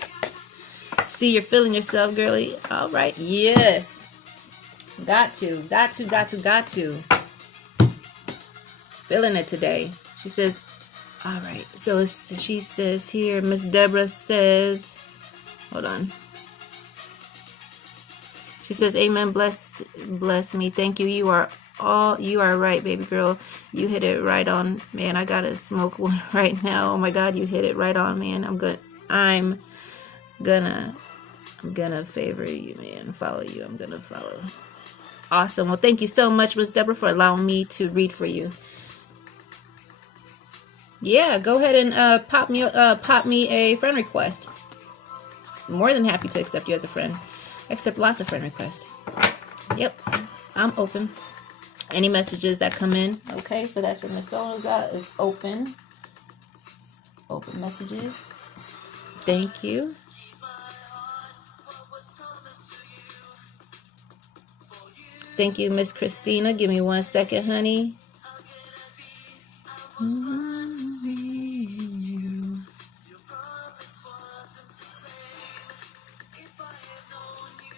See, you're feeling yourself, girly. All right, yes. Got to. Feeling it today. She says, all right. So she says here, Miss Deborah says, hold on. She says, amen, bless me. Thank you. You are right, baby girl. You hit it right on, man. I gotta smoke one right now. Oh my God, you hit it right on, man. I'm gonna favor you, man. Follow you. I'm gonna follow. Awesome. Well, thank you so much, Miss Deborah, for allowing me to read for you. Yeah, go ahead and pop me a friend request. More than happy to accept you as a friend. I accept lots of friend requests. Yep, I'm open. Any messages that come in. Okay, so that's what Miss Souza is open. Open messages. Thank you. Thank you, Miss Christina. Give me 1 second, honey.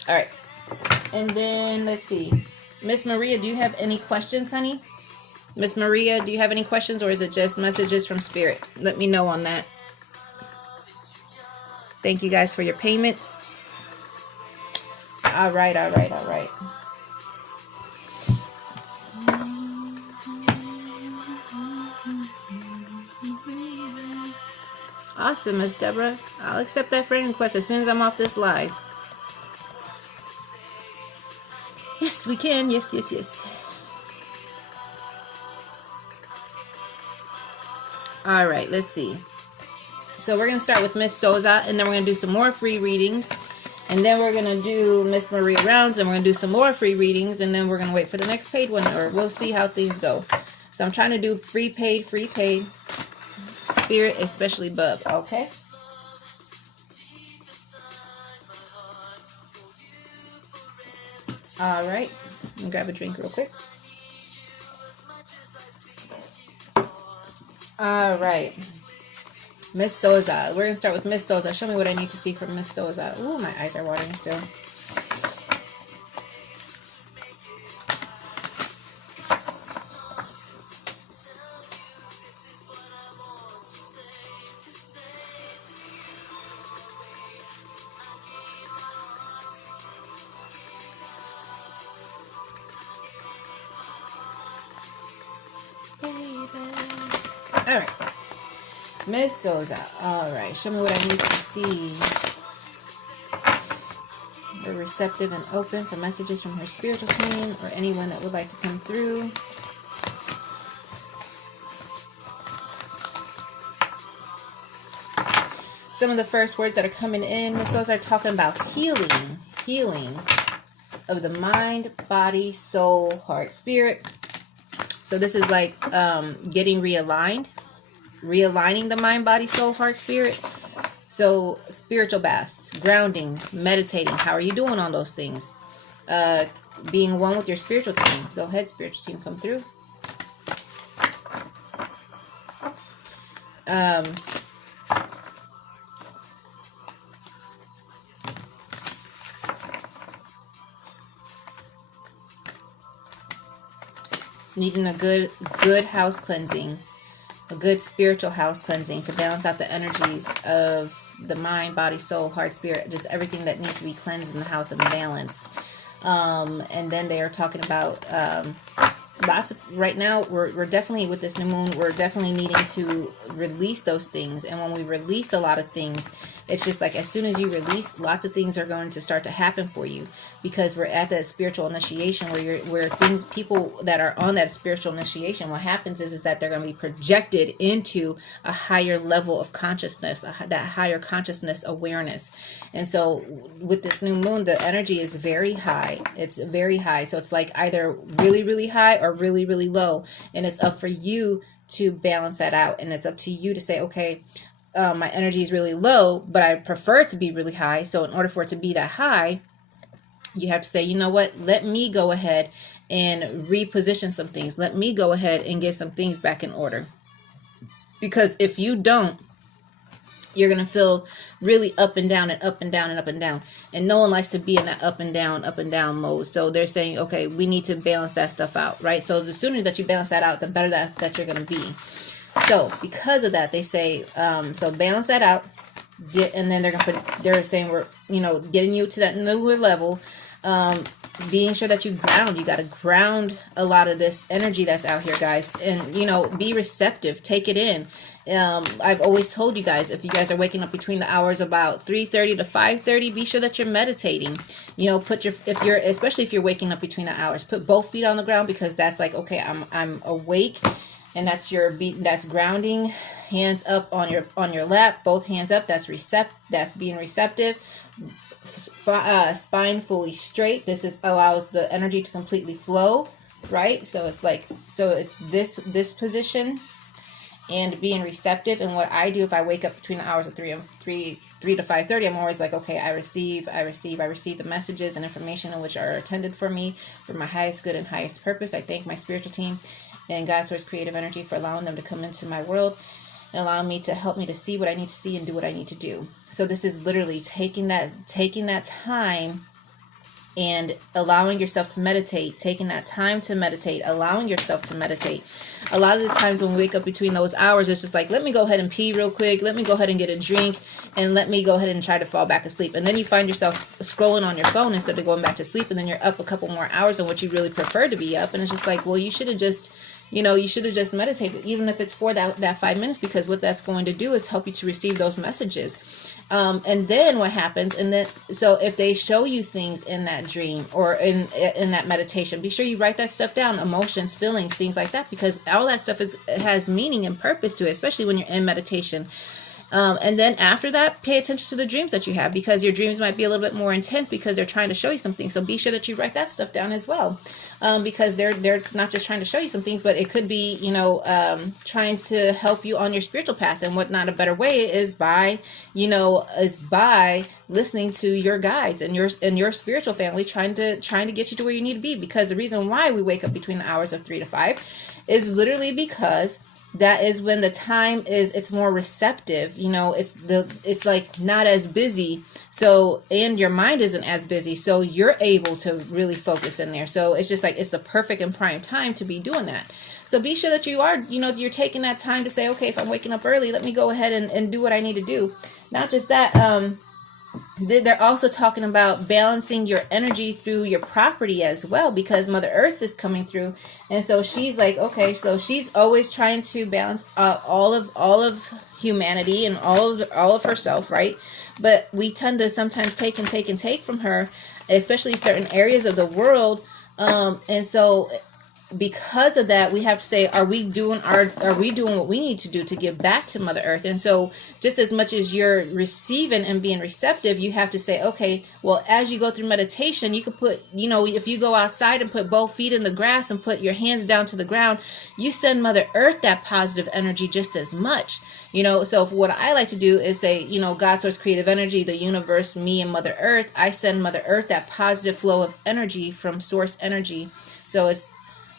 All right. And then, let's see. Miss Maria, do you have any questions, honey? Miss Maria, do you have any questions, or is it just messages from Spirit? Let me know on that. Thank you guys for your payments. All right. Awesome, Miss Deborah. I'll accept that friend request as soon as I'm off this live. Yes, we can. Yes. All right, let's see. So we're going to start with Miss Souza, and then we're going to do some more free readings. And then we're going to do Miss Maria Rounds, and we're going to do some more free readings. And then we're going to wait for the next paid one, or we'll see how things go. So I'm trying to do free paid. Spirit, especially Bub, okay? All right. Let me grab a drink real quick. All right. Miss Souza. We're going to start with Miss Souza. Show me what I need to see from Miss Souza. Ooh, my eyes are watering still. All right. Miss Souza. All right. Show me what I need to see. We're receptive and open for messages from her spiritual team or anyone that would like to come through. Some of the first words that are coming in, Miss Souza, are talking about healing of the mind, body, soul, heart, spirit. So this is like getting realigning the mind, body, soul, heart, spirit. So spiritual baths, grounding, meditating. How are you doing on those things? Being one with your spiritual team. Go ahead, spiritual team, come through. Needing a good house cleansing, a good spiritual house cleansing to balance out the energies of the mind, body, soul, heart, spirit, just everything that needs to be cleansed in the house and balanced. And then they are talking about right now we're definitely, with this new moon, we're definitely needing to release those things. And when we release a lot of things, it's just like, as soon as you release, lots of things are going to start to happen for you, because we're at that spiritual initiation where people that are on that spiritual initiation, what happens is that they're going to be projected into a higher level of consciousness, that higher consciousness awareness. And so with this new moon, the energy is very high. It's very high. So it's like either really, really high or really, really low. And it's up for you to balance that out. And it's up to you to say, okay, my energy is really low, but I prefer it to be really high. So in order for it to be that high, you have to say, you know what, let me go ahead and reposition some things. Let me go ahead and get some things back in order. Because if you don't, you're going to feel really up and down and up and down and up and down. And no one likes to be in that up and down mode. So they're saying, okay, we need to balance that stuff out, right? So the sooner that you balance that out, the better that you're going to be. So because of that, they say, so balance that out. And then they're saying, we're, getting you to that newer level. Being sure that you ground. You got to ground a lot of this energy that's out here, guys. And, be receptive. Take it in. I've always told you guys, if you guys are waking up between the hours about 3:30 to 5:30, be sure that you're meditating. Especially if you're waking up between the hours, put both feet on the ground, because that's like, okay, I'm awake, and that's grounding. Hands up on your lap, both hands up. That's being receptive. Spine fully straight. This allows the energy to completely flow, right? So it's this position. And being receptive. And what I do, if I wake up between the hours of 3 to 5:30, I'm always like, okay, I receive the messages and information in which are intended for me, for my highest good and highest purpose. I thank my spiritual team and God Source Creative Energy for allowing them to come into my world and allowing me to help me to see what I need to see and do what I need to do. So this is literally taking that time and allowing yourself to meditate, taking that time to meditate, allowing yourself to meditate. A lot of the times when we wake up between those hours, it's just like, let me go ahead and pee real quick. Let me go ahead and get a drink, and let me go ahead and try to fall back asleep. And then you find yourself scrolling on your phone instead of going back to sleep. And then you're up a couple more hours than what you really prefer to be up. And it's just like, well, you should have just meditated, even if it's for that 5 minutes, because what that's going to do is help you to receive those messages. And then what happens, so if they show you things in that dream or in that meditation, be sure you write that stuff down, emotions, feelings, things like that, because all that stuff has meaning and purpose to it, especially when you're in meditation. And then after that, pay attention to the dreams that you have, because your dreams might be a little bit more intense because they're trying to show you something. So be sure that you write that stuff down as well, because they're not just trying to show you some things, but it could be, trying to help you on your spiritual path. And what not a better way is by listening to your guides and your spiritual family, trying to get you to where you need to be. Because the reason why we wake up between the hours of 3 to 5 is literally because that is when the time it's more receptive. It's like not as busy. So, and your mind isn't as busy. So you're able to really focus in there. So it's just like, it's the perfect and prime time to be doing that. So be sure that you are, you're taking that time to say, okay, if I'm waking up early, let me go ahead and do what I need to do. Not just that, they're also talking about balancing your energy through your property as well, because Mother Earth is coming through. And so she's like, okay, so she's always trying to balance all of humanity and all of herself, right? But we tend to sometimes take from her, especially certain areas of the world. And so because of that, we have to say, are we doing what we need to do to give back to Mother Earth? And so just as much as you're receiving and being receptive, you have to say, okay, well, as you go through meditation, you could put, if you go outside and put both feet in the grass and put your hands down to the ground, you send Mother Earth that positive energy just as much. So what I like to do is say, God Source Creative Energy, the universe, me, and Mother Earth, I send Mother Earth that positive flow of energy from Source Energy. So it's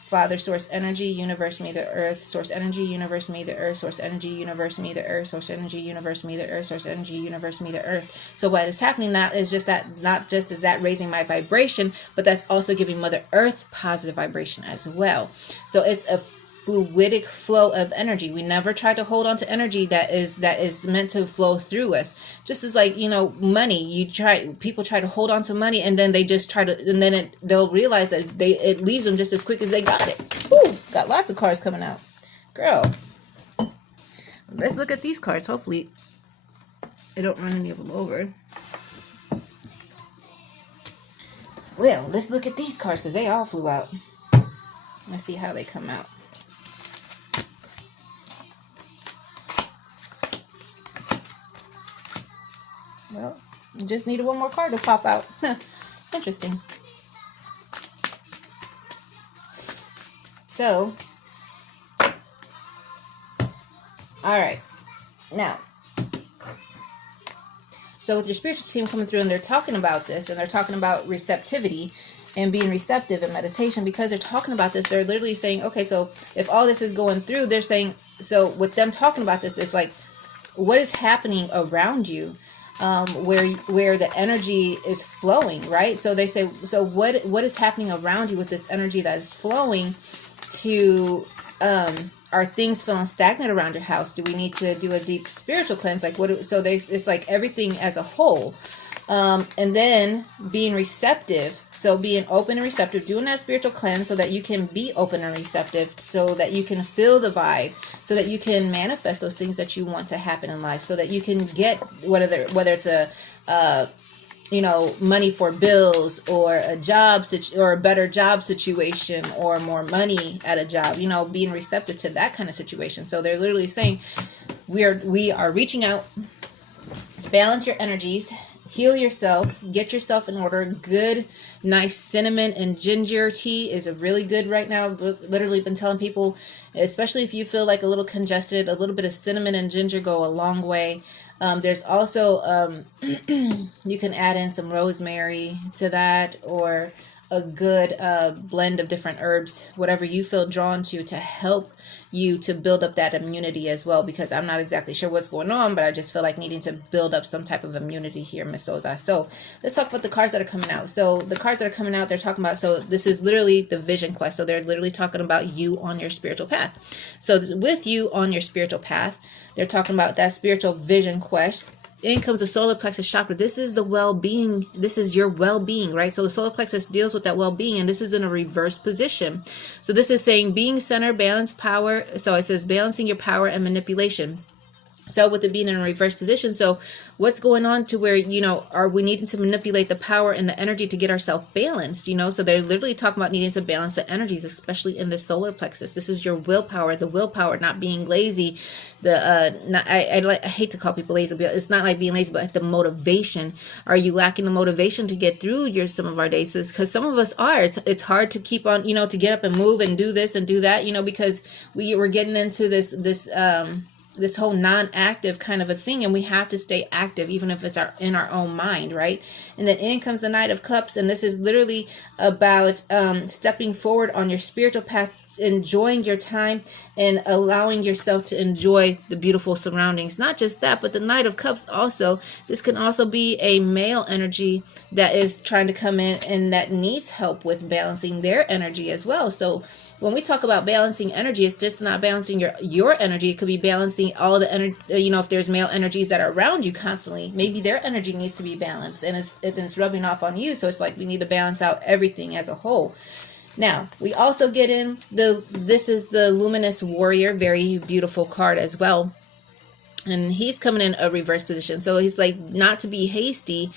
Father, Source Energy, Universe, Me, the Earth, Source Energy, Universe, Me, the Earth, Source Energy, Universe, Me, the Earth, Source Energy, Universe, Me, the Earth, Source Energy, Universe, Me, the Earth. So what is happening now is just that, not just is that raising my vibration, but that's also giving Mother Earth positive vibration as well. So it's a fluidic flow of energy. We never try to hold on to energy that is meant to flow through us. Just as like, money, people try to hold on to money, and then they just try to, and then they'll realize that it leaves them just as quick as they got it. Woo! Got lots of cards coming out. Girl, let's look at these cards. Hopefully I don't run any of them over. Well, let's look at these cards because they all flew out. Let's see how they come out. Well, just needed one more card to pop out. Interesting. So, alright. Now, so with your spiritual team coming through and they're talking about this and they're talking about receptivity and being receptive in meditation, because they're talking about this, they're literally saying, okay, so if all this is going through, they're saying, so with them talking about this, it's like, what is happening around you? Where the energy is flowing, right? So they say, so what is happening around you with this energy that is flowing to, are things feeling stagnant around your house? Do we need to do a deep spiritual cleanse? Like what? So it's like everything as a whole. And then being receptive, so being open and receptive, doing that spiritual cleanse so that you can be open and receptive, so that you can feel the vibe, so that you can manifest those things that you want to happen in life, so that you can get whether it's a money for bills, or a job or a better job situation, or more money at a job, being receptive to that kind of situation. So they're literally saying we are reaching out, balance your energies, heal yourself, get yourself in order. Good, nice cinnamon and ginger tea is a really good right now. Literally been telling people, especially if you feel like a little congested, a little bit of cinnamon and ginger go a long way. There's also, you can add in some rosemary to that, or a good blend of different herbs, whatever you feel drawn to help you to build up that immunity as well, because I'm not exactly sure what's going on, but I just feel like needing to build up some type of immunity here, Miss Oza. So let's talk about the cards that are coming out. So the cards that are coming out, they're talking about, so this is literally the vision quest. So they're literally talking about you on your spiritual path. So with you on your spiritual path, they're talking about that spiritual vision quest. In comes the solar plexus chakra. This is the well-being. This is your well-being, right? So the solar plexus deals with that well-being, and this is in a reverse position. So this is saying being center, balance, power. So it says balancing your power and manipulation. So with it being in a reverse position, so what's going on to where, are we needing to manipulate the power and the energy to get ourselves balanced, So they're literally talking about needing to balance the energies, especially in the solar plexus. This is your willpower, the willpower, not being lazy. I hate to call people lazy, but it's not like being lazy, but the motivation. Are you lacking the motivation to get through some of our days? Because some of us are. It's hard to keep on, to get up and move and do this and do that, because we're getting into this whole non-active kind of a thing, and we have to stay active even if it's in our own mind, right? And then in comes the Knight of Cups, and this is literally about stepping forward on your spiritual path, enjoying your time and allowing yourself to enjoy the beautiful surroundings. Not just that, but the Knight of Cups also, this can also be a male energy that is trying to come in and that needs help with balancing their energy as well. So when we talk about balancing energy, it's just not balancing your energy. It could be balancing all the energy, if there's male energies that are around you constantly, maybe their energy needs to be balanced, and it's rubbing off on you. So it's like we need to balance out everything as a whole. Now, we also get in this is the Luminous Warrior, very beautiful card as well. And he's coming in a reverse position. So he's like not to be hasty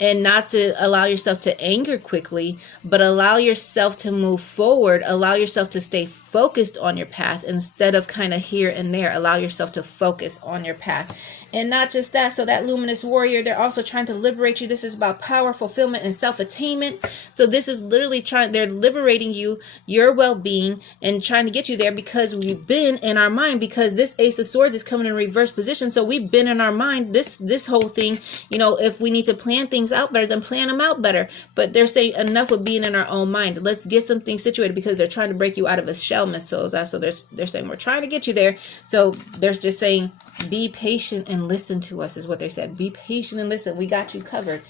and not to allow yourself to anger quickly, but allow yourself to move forward, allow yourself to stay focused on your path instead of kind of here and there. Allow yourself to focus on your path. And not just that, so that Luminous Warrior, they're also trying to liberate you. This is about power, fulfillment, and self-attainment. So this is literally they're liberating you, your well-being, and trying to get you there, because we've been in our mind, because this Ace of Swords is coming in reverse position. So we've been in our mind, this whole thing, if we need to plan things out better, then plan them out better. But they're saying enough with being in our own mind. Let's get some things situated, because they're trying to break you out of a shell, Miss Soza. So they're saying we're trying to get you there. So they're just saying, be patient and listen to us, is what they said. Be patient and listen. We got you covered.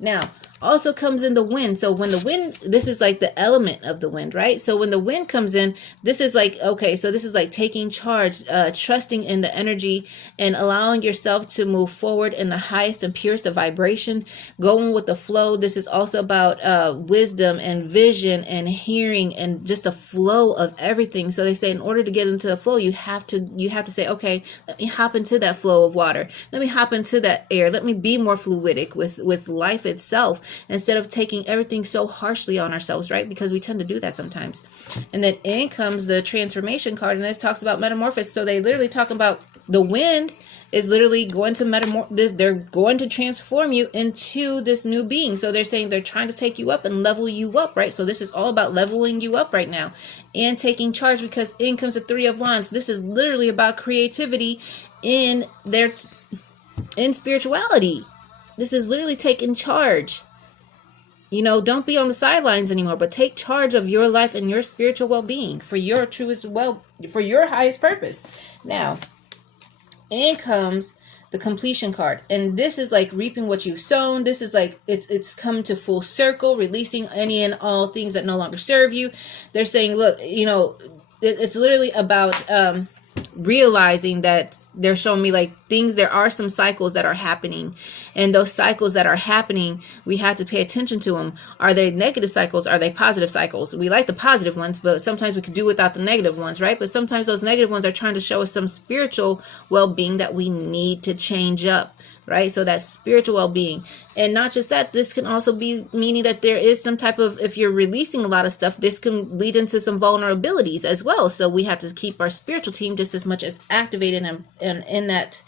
Now, also comes in the wind. So when the wind, this is like the element of the wind, right? So when the wind comes in, this is like, okay, so this is like taking charge, trusting in the energy and allowing yourself to move forward in the highest and purest of vibration, going with the flow. This is also about wisdom and vision and hearing and just the flow of everything. So they say in order to get into the flow, you have to say, okay, let me hop into that flow of water. Let me hop into that air. Let me be more fluidic with life itself, instead of taking everything so harshly on ourselves, right? Because we tend to do that sometimes. And then in comes the transformation card, and this talks about metamorphosis. So they literally talk about the wind is literally going to they're going to transform you into this new being. So they're saying they're trying to take you up and level you up, right? So this is all about leveling you up right now and taking charge, because in comes the Three of Wands. This is literally about creativity in spirituality. This is literally taking charge. You know, don't be on the sidelines anymore, but take charge of your life and your spiritual well-being for your for your highest purpose. Now, in comes the completion card, and this is like reaping what you've sown. This is like it's come to full circle, releasing any and all things that no longer serve you. They're saying, look, you know, it's literally about realizing that they're showing me like things, there are some cycles that are happening, and those cycles that are happening, we have to pay attention to them. Are they negative cycles? Are they positive cycles? We like the positive ones, but sometimes we could do without the negative ones, right? But sometimes those negative ones are trying to show us some spiritual well-being that we need to change up, right? So that's spiritual well-being. And not just that, this can also be meaning that there is some type of, if you're releasing a lot of stuff, this can lead into some vulnerabilities as well. So we have to keep our spiritual team just as much as activated and in that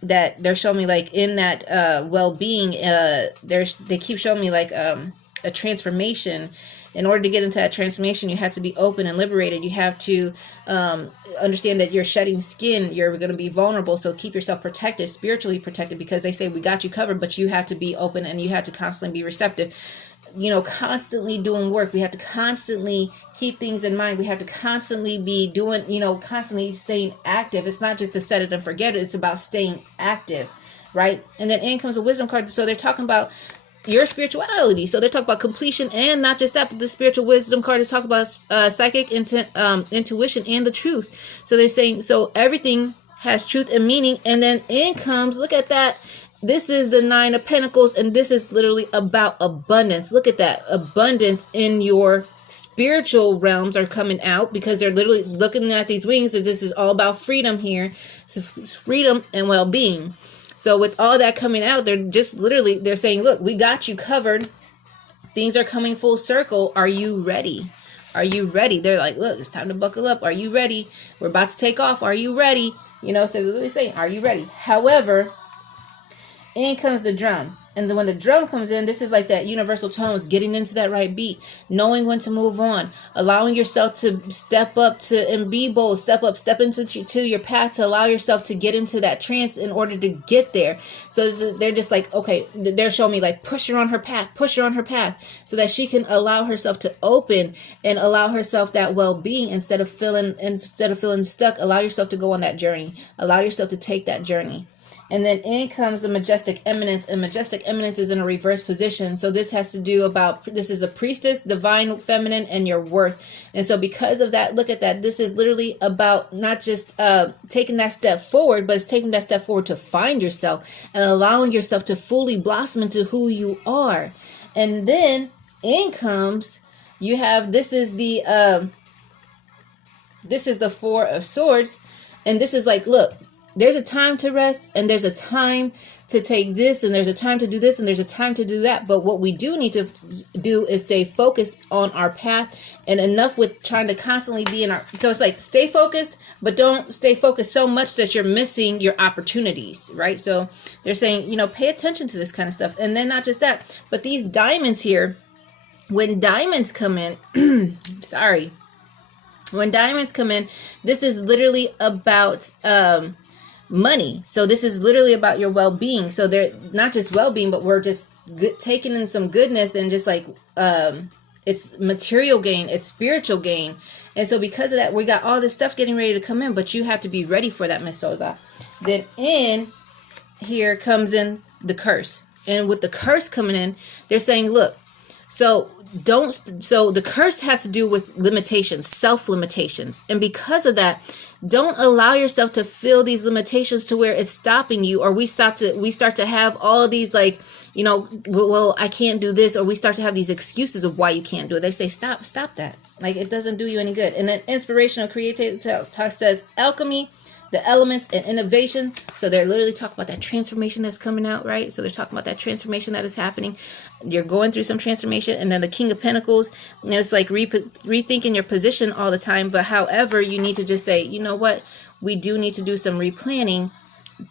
that they're showing me like in that well-being. They keep showing me like a transformation. In order to get into that transformation, you have to be open and liberated. You have to understand that you're shedding skin. You're going to be vulnerable. So keep yourself protected, spiritually protected, because they say we got you covered, but you have to be open and you have to constantly be receptive. You know, constantly doing work. We have to constantly keep things in mind. We have to constantly be doing, you know, constantly staying active. It's not just to set it and forget it. It's about staying active, right? And then in comes a wisdom card. So they're talking about your spirituality. So they're talking about completion, and not just that, but the spiritual wisdom card is talking about psychic intuition and the truth. So they're saying, so everything has truth and meaning. And then in comes, look at that. This is the Nine of Pentacles, and this is literally about abundance. Look at that. Abundance in your spiritual realms are coming out, because they're literally looking at these wings, and this is all about freedom here. So freedom and well-being. So with all that coming out, they're saying, look, we got you covered. Things are coming full circle. Are you ready? Are you ready? They're like, look, it's time to buckle up. Are you ready? We're about to take off. Are you ready? You know, so they're literally saying, are you ready? However, in comes the drum. And then when the drum comes in, this is like that universal tones, getting into that right beat, knowing when to move on, allowing yourself to step up and be bold, step into your path, to allow yourself to get into that trance in order to get there. So they're just like, okay, they're showing me like push her on her path, so that she can allow herself to open and allow herself that well-being instead of feeling stuck. Allow yourself to go on that journey. Allow yourself to take that journey. And then in comes the majestic eminence, and majestic eminence is in a reverse position. So this has to do about, this is the priestess, divine feminine, and your worth. And so because of that, look at that. This is literally about not just taking that step forward, but it's taking that step forward to find yourself and allowing yourself to fully blossom into who you are. And then in comes, you have, this is the Four of Swords. And this is like, look, there's a time to rest, and there's a time to take this, and there's a time to do this, and there's a time to do that. But what we do need to do is stay focused on our path, and enough with trying to constantly be in our, so it's like stay focused, but don't stay focused so much that you're missing your opportunities, right? So they're saying, you know, pay attention to this kind of stuff. And then not just that, but these diamonds here, when diamonds come in, when diamonds come in, this is literally about money. So this is literally about your well-being. So they're not just well-being, but we're just taking in some goodness, and just like it's material gain, it's spiritual gain. And so because of that, we got all this stuff getting ready to come in, but you have to be ready for that, Miss Soza. Then in here comes in the curse. And with the curse coming in, they're saying, look, so the curse has to do with limitations, self-limitations. And because of that, don't allow yourself to feel these limitations to where it's stopping you, or we start to have all of these, like, you know, well, I can't do this, or we start to have these excuses of why you can't do it. They say, stop that. Like, it doesn't do you any good. And then inspirational creativity talk says alchemy, the elements, and innovation. So they're literally talking about that transformation that's coming out, right? So they're talking about that transformation that is happening. You're going through some transformation. And then the King of Pentacles, and it's like rethinking your position all the time. But however, you need to just say, you know what? We do need to do some replanning,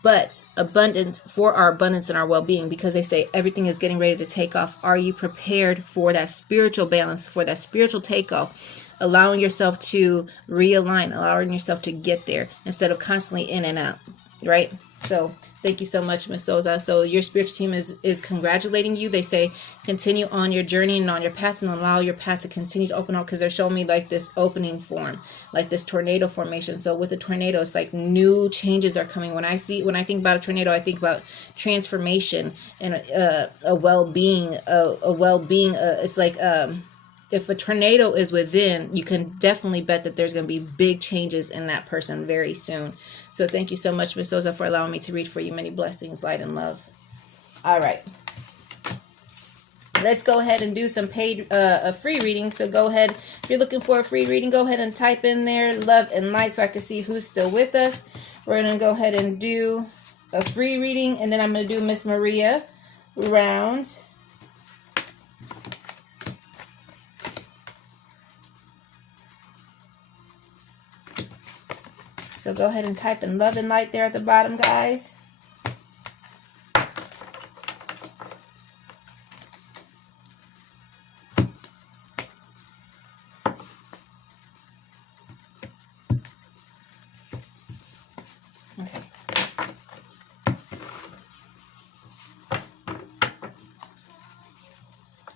but abundance, for our abundance and our well-being, because they say everything is getting ready to take off. Are you prepared for that spiritual balance, for that spiritual takeoff? Allowing yourself to realign, allowing yourself to get there instead of constantly in and out, right? So thank you so much, Miss Souza. So your spiritual team is congratulating you. They say continue on your journey and on your path, and allow your path to continue to open up, because they're showing me like this opening form, like this tornado formation. So with the tornado, it's like new changes are coming. When I think about a tornado, I think about transformation and a well-being, it's like if a tornado is within, you can definitely bet that there's going to be big changes in that person very soon. So thank you so much, Miss Souza, for allowing me to read for you. Many blessings, light, and love. All right. Let's go ahead and do some paid, a free reading. So go ahead. If you're looking for a free reading, go ahead and type in there love and light so I can see who's still with us. We're going to go ahead and do a free reading, and then I'm going to do Miss Maria round. So go ahead and type in love and light there at the bottom, guys. Okay.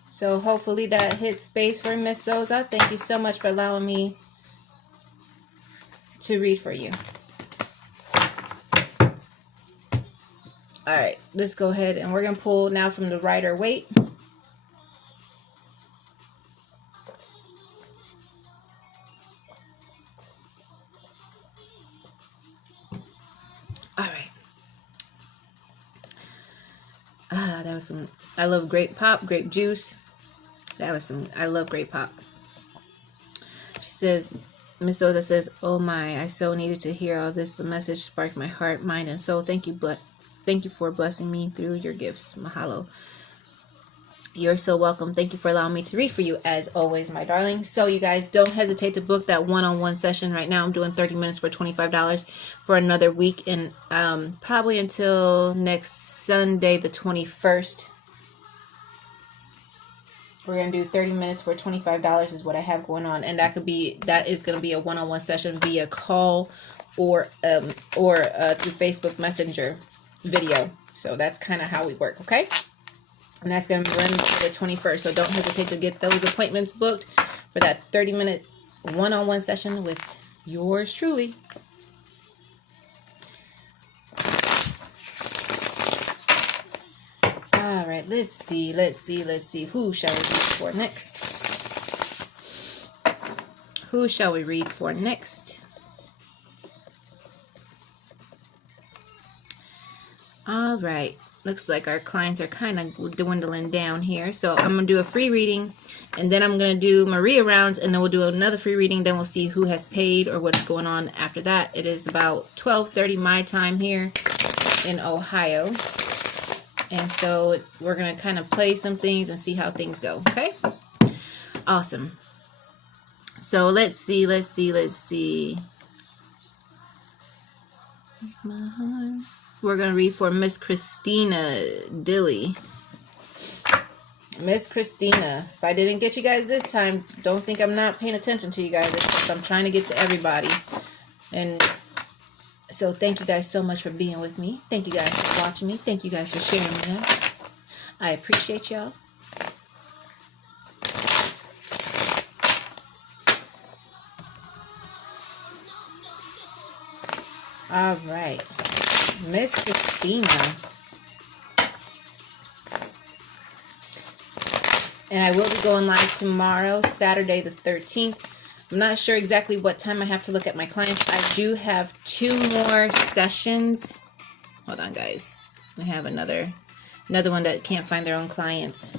So hopefully that hit space for Miss Souza. Thank you so much for allowing me to read for you. All right, let's go ahead and we're going to pull now from the Rider-Waite. All right. That was some, I love grape pop, grape juice. That was some, I love grape pop. She says, Miss Souza says, oh my, I so needed to hear all this. The message sparked my heart, mind, and soul. Thank you for blessing me through your gifts. Mahalo. You're so welcome. Thank you for allowing me to read for you, as always, my darling. So you guys, don't hesitate to book that one-on-one session. Right now I'm doing 30 minutes for $25 for another week, and probably until next Sunday the 21st. We're going to do 30 minutes for $25 is what I have going on. And that is going to be a one-on-one session via call or through Facebook Messenger video. So that's kind of how we work, okay? And that's going to run for the 21st. So don't hesitate to get those appointments booked for that 30-minute one-on-one session with yours truly. All right, let's see. Who shall we read for next? Who shall we read for next? All right. Looks like our clients are kind of dwindling down here. So I'm going to do a free reading, and then I'm going to do Maria rounds, and then we'll do another free reading. Then we'll see who has paid or what's going on after that. It is about 12:30 my time here in Ohio. And so we're going to kind of play some things and see how things go. Okay? Awesome. So let's see. We're going to read for Miss Christina Dilly. Miss Christina. If I didn't get you guys this time, don't think I'm not paying attention to you guys. It's just I'm trying to get to everybody. And so thank you guys so much for being with me. Thank you guys for watching me. Thank you guys for sharing me that. I appreciate y'all. All right. Miss Christina. And I will be going live tomorrow, Saturday the 13th. I'm not sure exactly what time. I have to look at my clients. I do have 2 more sessions. Hold on, guys. I have another one that can't find their own clients.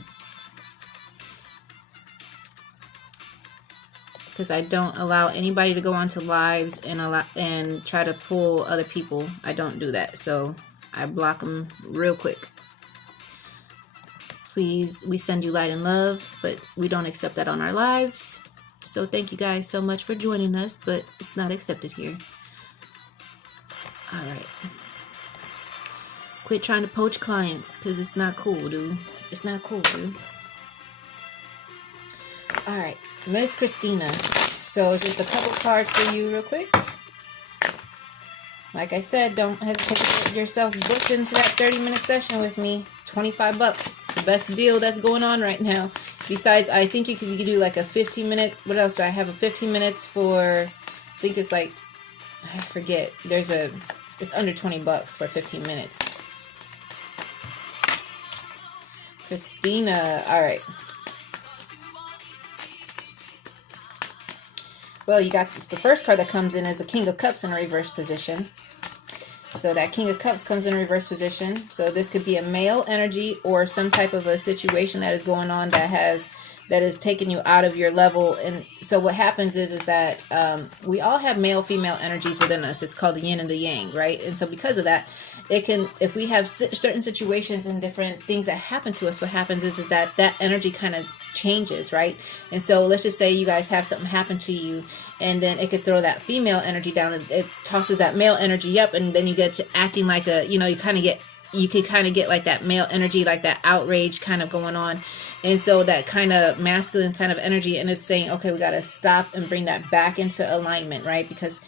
Because I don't allow anybody to go onto lives and try to pull other people. I don't do that. So I block them real quick. Please, we send you light and love, but we don't accept that on our lives. So thank you guys so much for joining us, but it's not accepted here. All right. Quit trying to poach clients, because it's not cool, dude. It's not cool, dude. All right, Miss Christina. So just a couple cards for you real quick. Like I said, don't hesitate to get yourself booked into that 30-minute session with me. $25. The best deal that's going on right now. Besides, I think you could do like a 15-minute. What else do I have? A 15 minutes for, I think it's like, I forget. It's under $20 for 15 minutes. Christina. All right. Well, you got the first card that comes in is the King of Cups in a reverse position. So that King of Cups comes in reverse position. So this could be a male energy or some type of a situation that is going on that is taking you out of your level. And so what happens is that we all have male, female energies within us. It's called the yin and the yang, right? And so because of that, it can, if we have certain situations and different things that happen to us, what happens is that energy kind of changes, right? And so let's just say you guys have something happen to you, and then it could throw that female energy down, and it tosses that male energy up, and then you get to acting like you could kind of get like that male energy, like that outrage kind of going on. And so that kind of masculine kind of energy, and it's saying, okay, we got to stop and bring that back into alignment, right? Because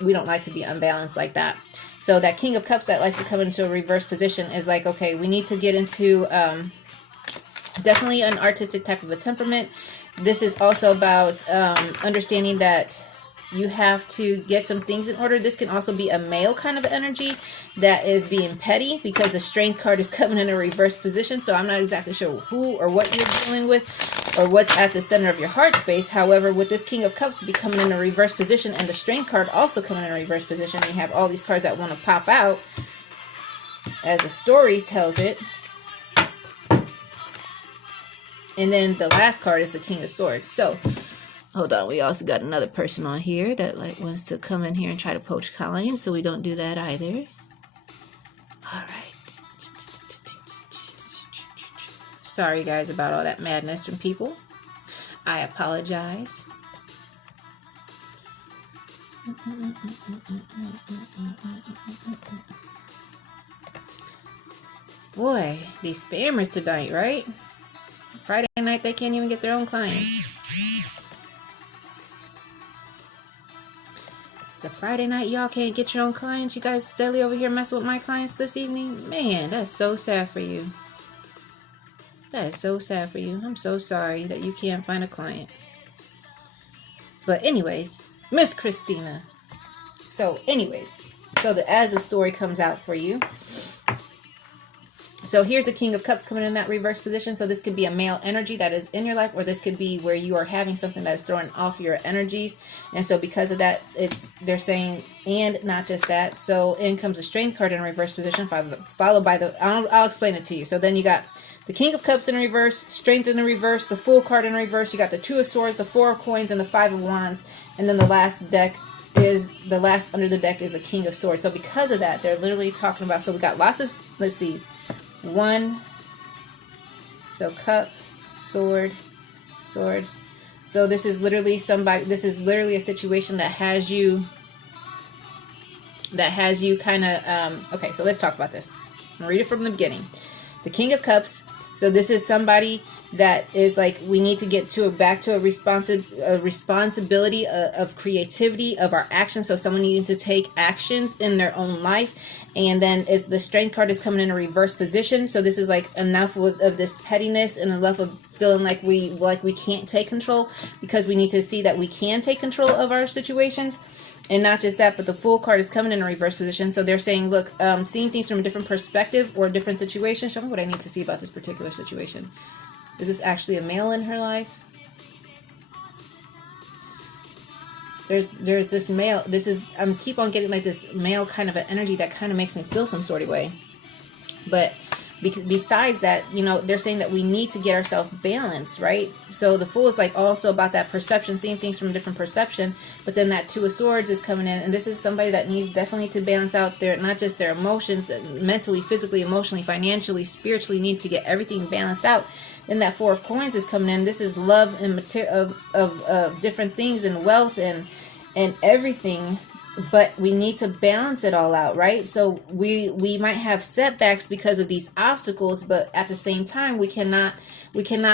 we don't like to be unbalanced like that. So that King of Cups that likes to come into a reverse position is like, okay, we need to get into definitely an artistic type of a temperament. This is also about understanding that you have to get some things in order. This can also be a male kind of energy that is being petty, because the Strength card is coming in a reverse position. So I'm not exactly sure who or what you're dealing with or what's at the center of your heart space. However, with this King of Cups becoming in a reverse position and the Strength card also coming in a reverse position, you have all these cards that want to pop out as the story tells it. And then the last card is the King of Swords. So hold on, we also got another person on here that wants to come in here and try to poach clients, so we don't do that either. All right. Sorry guys about all that madness from people. I apologize. Boy, these spammers tonight, right? Friday night, they can't even get their own clients. It's a Friday night, y'all can't get your own clients. You guys steadily over here messing with my clients this evening. Man, that's so sad for you. That is so sad for you. I'm so sorry that you can't find a client. But anyways, Miss Christina. So anyways, as the story comes out for you. So here's the King of Cups coming in that reverse position. So this could be a male energy that is in your life, or this could be where you are having something that is throwing off your energies. And so because of that, they're saying, and not just that. So in comes the Strength card in reverse position, followed by I'll explain it to you. So then you got the King of Cups in reverse, Strength in the reverse, the Fool card in reverse. You got the Two of Swords, the Four of Coins, and the Five of Wands. And then the last under the deck is the King of Swords. So because of that, they're literally talking about, so we got lots of, let's see, one, so cup, sword, swords. So this is literally a situation that has you kind of, okay, so let's talk about this. I'm going to read it from the beginning. The King of Cups. So this is somebody that is like, we need to get back to a responsibility of creativity of our actions. So someone needing to take actions in their own life. And then the Strength card is coming in a reverse position. So this is like enough of this pettiness and enough of feeling like we can't take control, because we need to see that we can take control of our situations. And not just that, but the Fool card is coming in a reverse position. So they're saying, look, seeing things from a different perspective or a different situation. Show me what I need to see about this particular situation. Is this actually a male in her life? There's this male. This is, I'm keep on getting like this male kind of an energy that kind of makes me feel some sort of way. But besides that, you know, they're saying that we need to get ourselves balanced, right? So the Fool is like also about that perception, seeing things from a different perception. But then that Two of Swords is coming in, and this is somebody that needs definitely to balance out their, not just their emotions, mentally, physically, emotionally, financially, spiritually, need to get everything balanced out. Then that Four of Coins is coming in. This is love and material of different things, and wealth and everything. But we need to balance it all out, right? So we might have setbacks because of these obstacles, but at the same time, we cannot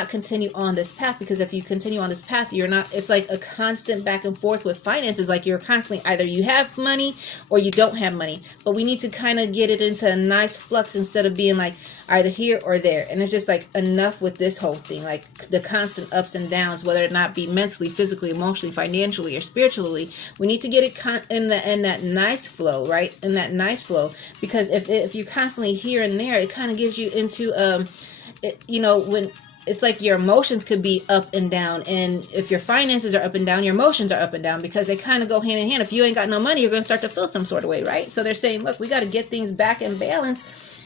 continue on this path, because if you continue on this path, you're not, it's like a constant back and forth with finances. Like you're constantly, either you have money or you don't have money, but we need to kind of get it into a nice flux instead of being like either here or there. And it's just like enough with this whole thing, like the constant ups and downs, whether it not be mentally, physically, emotionally, financially, or spiritually. We need to get it in that nice flow, right? In that nice flow, because if you're constantly here and there, it kind of gives you into you know, when it's like your emotions could be up and down, and if your finances are up and down, your emotions are up and down, because they kind of go hand in hand. If you ain't got no money, you're going to start to feel some sort of way, right? So they're saying, look, we got to get things back in balance.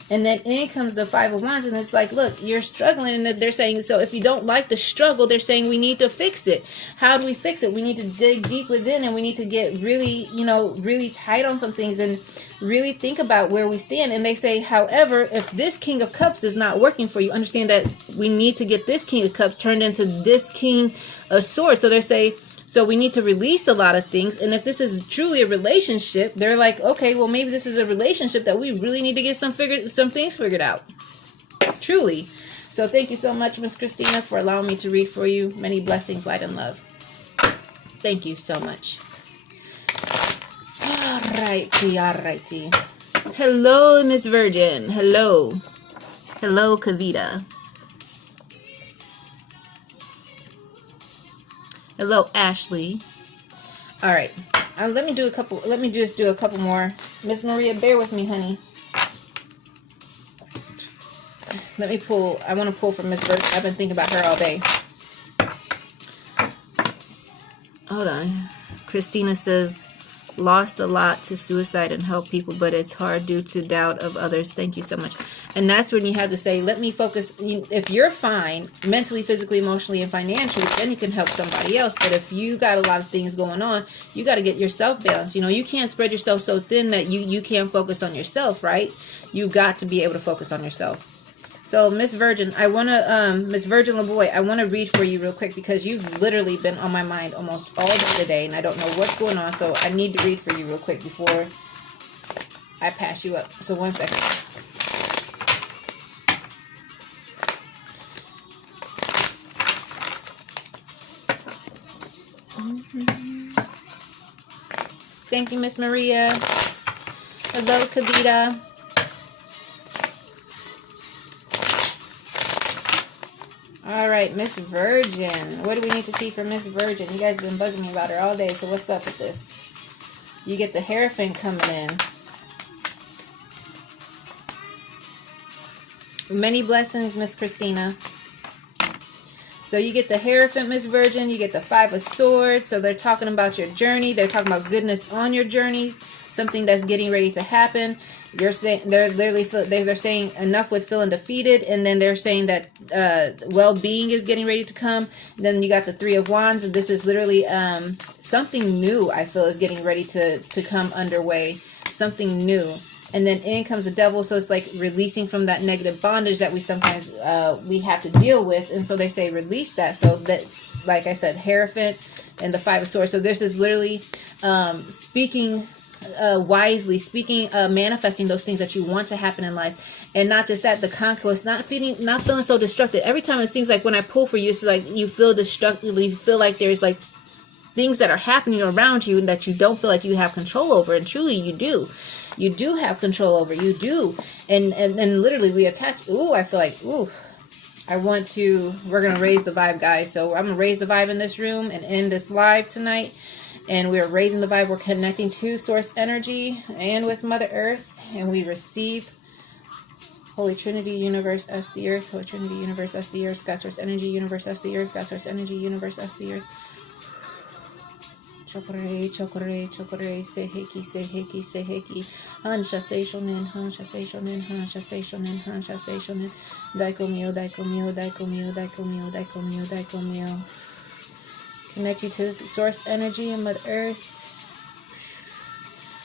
And then in comes the Five of Wands, and it's like, look, you're struggling, and they're saying, so if you don't like the struggle, they're saying we need to fix it. How do we fix it? We need to dig deep within, and we need to get really, you know, really tight on some things and really think about where we stand. And they say, however, if this King of Cups is not working for you, understand that we need to get this King of Cups turned into this King of Swords. So they say, so we need to release a lot of things. And if this is truly a relationship, they're like, okay, well, maybe this is a relationship that we really need to get some things figured out. Truly. So thank you so much, Miss Christina, for allowing me to read for you. Many blessings, light, and love. Thank you so much. Alrighty. Hello, Miss Virgin. Hello. Hello, Kavita. Hello, Ashley. All right. Let me just do a couple more. Miss Maria, bear with me, honey. Let me pull. I want to pull from Miss Virgin. I've been thinking about her all day. Hold on. Christina says, lost a lot to suicide and help people, but it's hard due to doubt of others. Thank you so much. And that's when you have to say, let me focus. If you're fine mentally, physically, emotionally, and financially, then you can help somebody else. But if you got a lot of things going on, you got to get yourself balanced. You know, you can't spread yourself so thin that you can't focus on yourself, right? You got to be able to focus on yourself. So, Miss Virgin, I want to, Miss Virgin LeBoy, I want to read for you real quick, because you've literally been on my mind almost all day today, and I don't know what's going on, so I need to read for you real quick before I pass you up. So, 1 second. Thank you, Miss Maria. Hello, Kavita. All right, Miss Virgin. What do we need to see for Miss Virgin? You guys have been bugging me about her all day, so what's up with this? You get the Hierophant coming in. Many blessings, Miss Christina. So you get the Hierophant, Miss Virgin. You get the Five of Swords. So they're talking about your journey. They're talking about goodness on your journey. Something that's getting ready to happen. You're saying they're saying enough with feeling defeated, and then they're saying that well-being is getting ready to come. Then you got the Three of Wands, and this is literally something new. I feel is getting ready to come underway. Something new. And then in comes the Devil, so it's like releasing from that negative bondage that we sometimes we have to deal with. And so they say release that. So that, like I said, Hierophant and the Five of Swords. So this is literally speaking wisely, speaking, manifesting those things that you want to happen in life. And not just that, the conquest, not feeling so destructive. Every time it seems like when I pull for you, it's like you feel destructive. You feel like there's like things that are happening around you and that you don't feel like you have control over. And truly you do. You do have control over. You do. And literally we attach. Ooh, I feel like, ooh, we're going to raise the vibe, guys. So I'm going to raise the vibe in this room and end this live tonight. And we're raising the vibe. We're connecting to source energy and with Mother Earth. And we receive Holy Trinity, Universe, us, the Earth. Holy Trinity, Universe, us, the Earth. God Source Energy, Universe, us, the Earth. God Source Energy, Universe, us, the Earth. Chokore, chokore, chokore, seheki, seheki, seheki. Hansha se shonen, hansha se shonen, hansha se shonen, hansha se shonen. Daiko mio, daiko mio, daiko mio, daiko mio, daiko mio, daiko mio. Connect you to source energy and Mother Earth.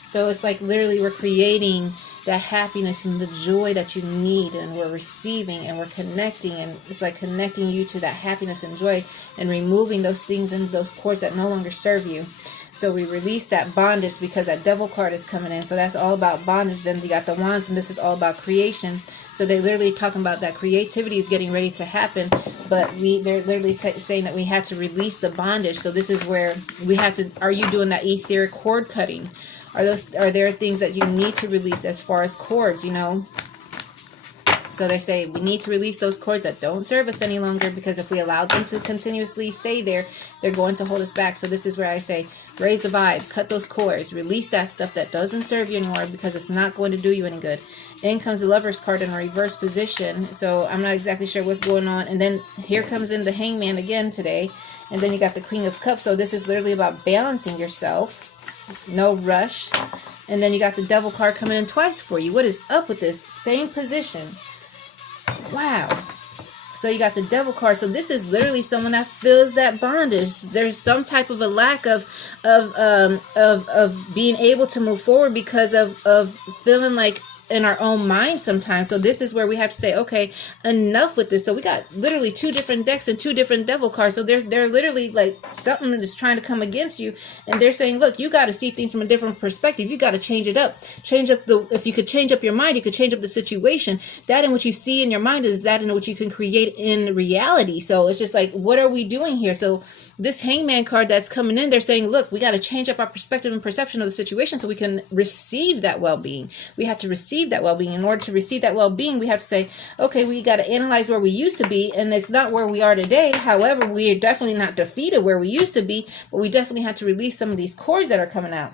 So it's like literally we're creating that happiness and the joy that you need, and we're receiving and we're connecting, and it's like connecting you to that happiness and joy and removing those things and those cords that no longer serve you. So we release that bondage because that devil card is coming in. So that's all about bondage. Then you got the wands, and this is all about creation. So they're literally talking about that creativity is getting ready to happen, but they're literally saying that we have to release the bondage. So this is where we have to, are you doing that etheric cord cutting? Are there things that you need to release as far as cords, you know? So they're saying we need to release those cords that don't serve us any longer, because if we allow them to continuously stay there, they're going to hold us back. So this is where I say, raise the vibe, cut those cords, release that stuff that doesn't serve you anymore, because it's not going to do you any good. In comes the Lover's card in a reverse position. So I'm not exactly sure what's going on. And then here comes in the Hangman again today. And then you got the Queen of Cups. So this is literally about balancing yourself. No rush. And then you got the Devil card coming in twice for you. What is up with this? Same position. Wow. So you got the Devil card. So this is literally someone that feels that bondage. There's some type of a lack of being able to move forward because of feeling like in our own mind sometimes. So this is where we have to say, okay, enough with this. So we got literally two different decks and two different devil cards. So they're literally like something that is trying to come against you, and they're saying, look, you got to see things from a different perspective. You got to change it up. If you could change up your mind, you could change up the situation. That in what you see in your mind is that in what you can create in reality. So it's just like, what are we doing here? So this Hangman card that's coming in, they're saying, look, we got to change up our perspective and perception of the situation so we can receive that well-being. We have to receive that well-being. In order to receive that well-being, we have to say, okay, we got to analyze where we used to be, and it's not where we are today. However, we are definitely not defeated where we used to be, but we definitely have to release some of these cords that are coming out.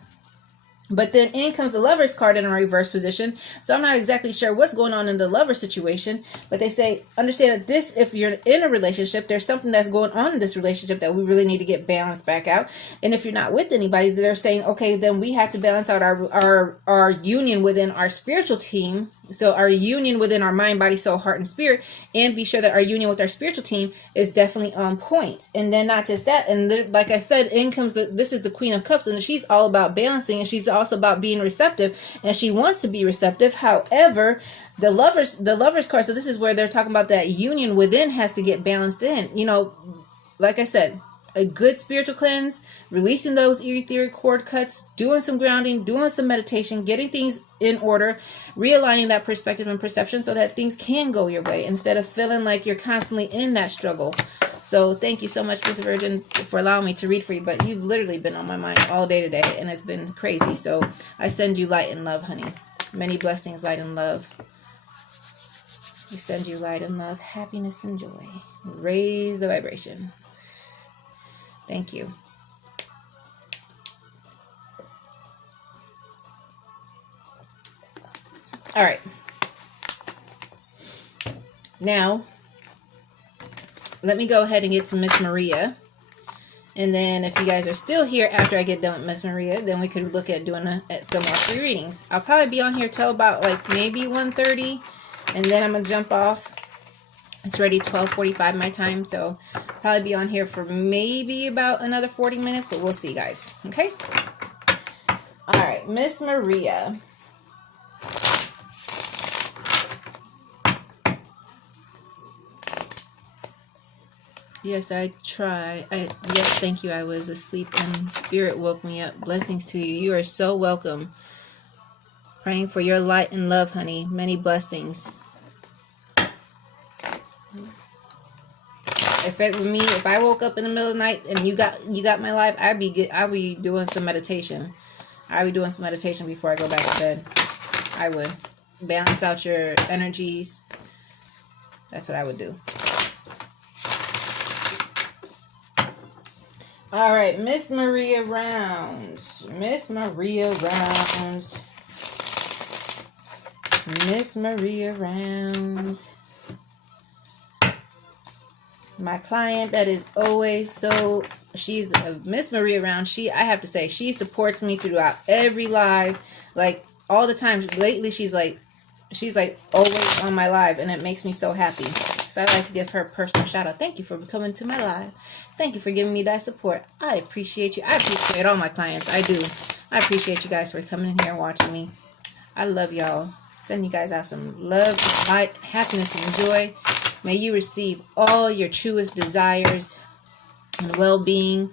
But then in comes the Lover's card in a reverse position. So I'm not exactly sure what's going on in the lover situation. But they say, understand that this, if you're in a relationship, there's something that's going on in this relationship that we really need to get balanced back out. And if you're not with anybody, they're saying, okay, then we have to balance out our union within our spiritual team. So our union within our mind, body, soul, heart, and spirit. And be sure that our union with our spiritual team is definitely on point. And then not just that. And like I said, in comes this is the Queen of Cups. And she's all about balancing. And she's also about being receptive, and she wants to be receptive. However, the lovers card, so this is where they're talking about that union within has to get balanced in. You know, like I said, a good spiritual cleanse, releasing those etheric cord cuts, doing some grounding, doing some meditation, getting things in order, realigning that perspective and perception so that things can go your way instead of feeling like you're constantly in that struggle. So thank you so much, Miss Virgin, for allowing me to read for you. But you've literally been on my mind all day today, and it's been crazy. So I send you light and love, honey. Many blessings, light and love. We send you light and love, happiness and joy. Raise the vibration. Thank you. All right. Now, let me go ahead and get to Miss Maria. And then if you guys are still here after I get done with Miss Maria, then we could look at doing some more free readings. I'll probably be on here till about like maybe 1:30. And then I'm going to jump off. It's already 12:45 my time. So I'll probably be on here for maybe about another 40 minutes. But we'll see, guys. Okay? All right. Miss Maria. Yes, I try. Yes, thank you. I was asleep and spirit woke me up. Blessings to you. You are so welcome. Praying for your light and love, honey. Many blessings. If it were me, if I woke up in the middle of the night and you got my life, I'd be doing some meditation. I'd be doing some meditation before I go back to bed. I would balance out your energies. That's what I would do. All right, Miss Maria Rounds. Miss Maria Rounds. Miss Maria rounds. My client that is always so, she's Miss Maria round. I have to say, she supports me throughout every live, like all the time. Lately, she's like always on my live, and it makes me so happy. So I'd like to give her a personal shout out. Thank you for coming to my live. Thank you for giving me that support. I appreciate you. I appreciate all my clients. I do. I appreciate you guys for coming in here and watching me. I love y'all. Send you guys out some love, light, happiness, and joy. May you receive all your truest desires and well-being.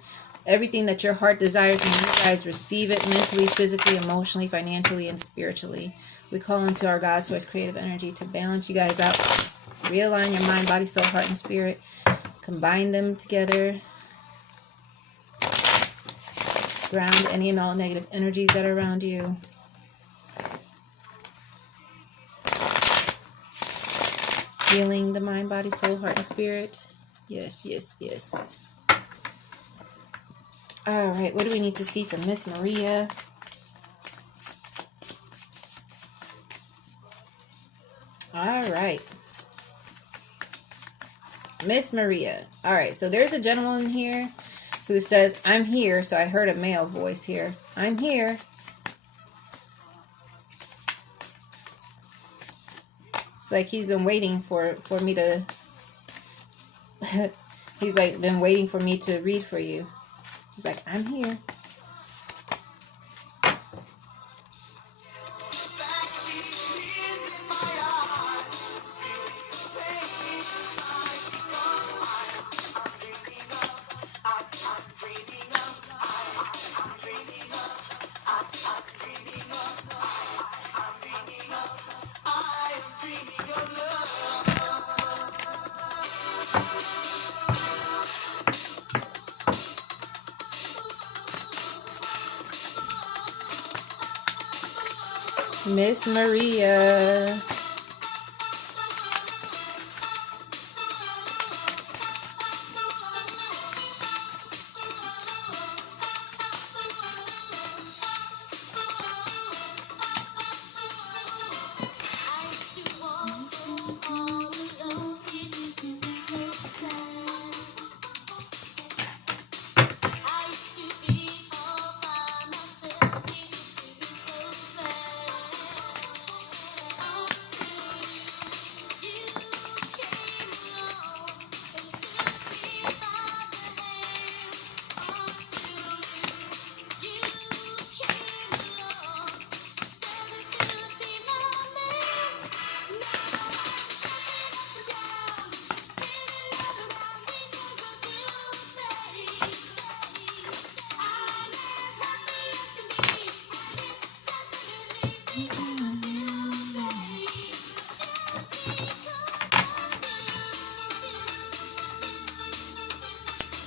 Everything that your heart desires, and you guys receive it mentally, physically, emotionally, financially, and spiritually. We call into our God Source creative energy to balance you guys out. Realign your mind, body, soul, heart, and spirit. Combine them together. Ground any and all negative energies that are around you. Healing the mind, body, soul, heart, and spirit. Yes, yes, yes. All right, what do we need to see from Miss Maria? All right. Miss Maria. All right, so there's a gentleman here who says, I'm here. So I heard a male voice here. I'm here. It's like he's been waiting for me to... he's like been waiting for me to read for you. He's like, I'm here. Miss Maria.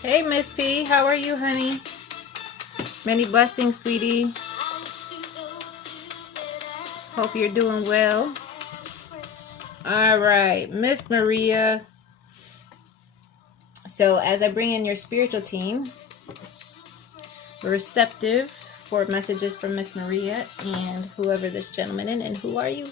Hey, Miss P, how are you, honey? Many blessings, sweetie. Hope you're doing well. All right, Miss Maria. So as I bring in your spiritual team, we're receptive for messages from Miss Maria and whoever this gentleman is. And who are you?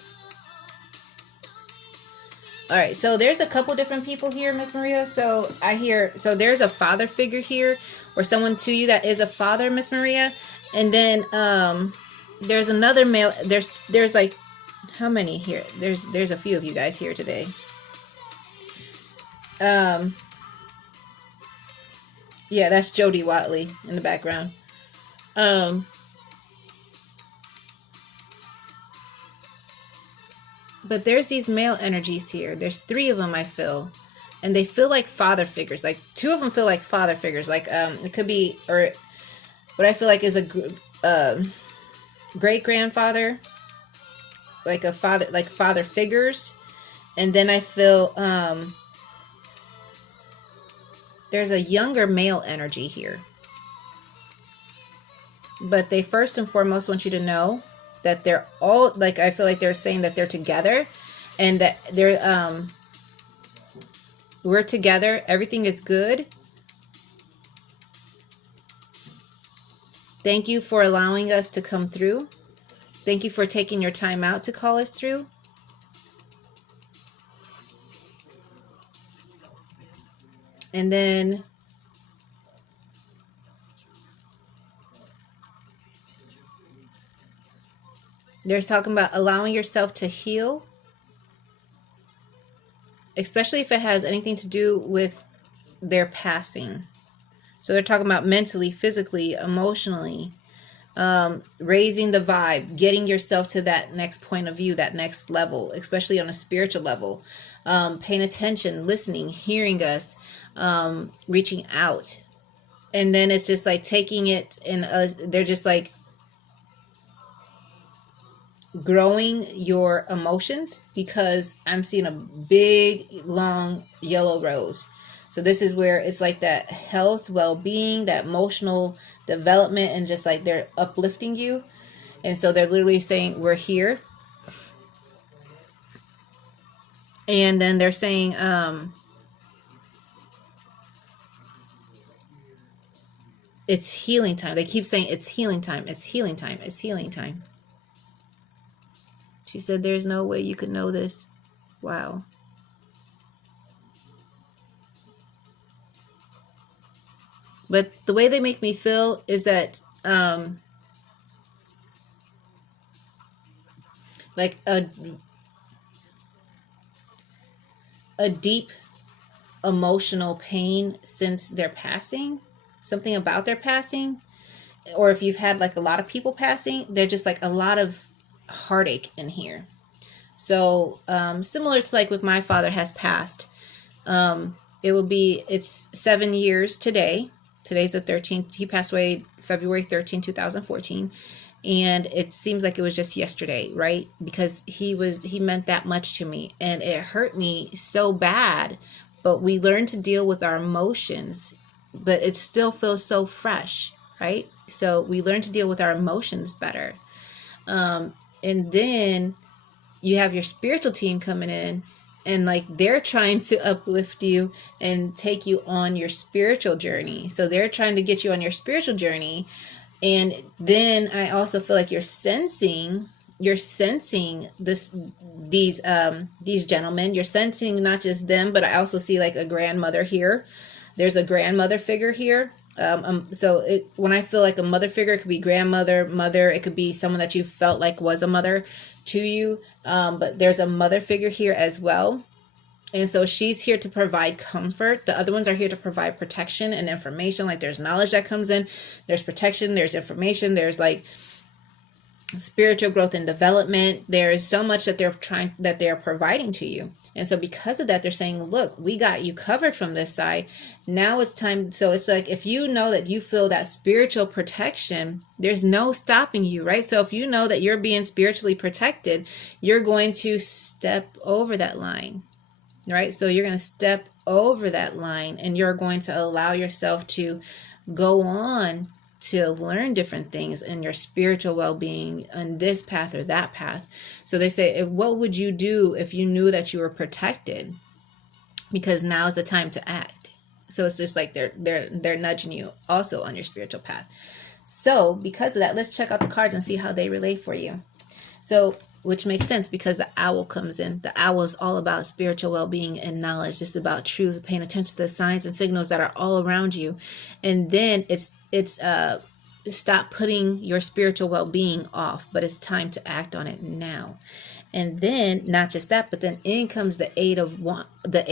All right, so there's a couple different people here, Miss Maria. So there's a father figure here, or someone to you that is a father, Miss Maria. And then there's another male. There's like, how many here? There's a few of you guys here today. Yeah, that's Jody Watley in the background. But there's these male energies here. There's 3 of them, I feel. And they feel like father figures. Like 2 of them feel like father figures. Like it could be, or what I feel like is a great grandfather, like a father, like father figures. And then I feel there's a younger male energy here. But they first and foremost want you to know that they're all, like, I feel like they're saying that they're together, and that they're we're together, everything is good. Thank you for allowing us to come through. Thank you for taking your time out to call us through. And then they're talking about allowing yourself to heal, especially if it has anything to do with their passing. So they're talking about mentally, physically, emotionally, raising the vibe, getting yourself to that next point of view, that next level, especially on a spiritual level, paying attention, listening, hearing us, reaching out. And then it's just like taking it, and they're just like growing your emotions, because I'm seeing a big long yellow rose. So this is where it's like that health, well-being, that emotional development, and just like they're uplifting you. And so they're literally saying, we're here. And then they're saying, it's healing time. They keep saying it's healing time, it's healing time, it's healing time. She said, there's no way you could know this. Wow. But the way they make me feel is that like a deep emotional pain since their passing, something about their passing, or if you've had like a lot of people passing, they're just like a lot of heartache in here. So similar to like with my father has passed, it's 7 years today. Today's the 13th. He passed away February 13, 2014. And it seems like it was just yesterday, right? Because he meant that much to me, and it hurt me so bad. But we learn to deal with our emotions, but it still feels so fresh, right? So we learn to deal with our emotions better. And then you have your spiritual team coming in, and like they're trying to uplift you and take you on your spiritual journey. So they're trying to get you on your spiritual journey. And then I also feel like you're sensing these gentlemen. You're sensing not just them, but I also see like a grandmother here. There's a grandmother figure here. When I feel like a mother figure, it could be grandmother, mother. It could be someone that you felt like was a mother to you. But there's a mother figure here as well. And so she's here to provide comfort. The other ones are here to provide protection and information. Like there's knowledge that comes in, there's protection, there's information, there's like spiritual growth and development. There is so much that they're providing to you. And so because of that, they're saying, look, we got you covered from this side. Now it's time. So it's like, if you know that you feel that spiritual protection, there's no stopping you, right? So if you know that you're being spiritually protected, you're going to step over that line. Right? So you're going to step over that line, and you're going to allow yourself to go on to learn different things in your spiritual well-being on this path or that path. So they say, what would you do if you knew that you were protected? Because now is the time to act. So it's just like they're nudging you also on your spiritual path. So because of that, let's check out the cards and see how they relate for you. So, which makes sense because the owl comes in. The owl is all about spiritual well-being and knowledge. It's about truth, paying attention to the signs and signals that are all around you. And then it's stop putting your spiritual well-being off, but it's time to act on it now. And then not just that, but then in comes the Eight of Wands, and the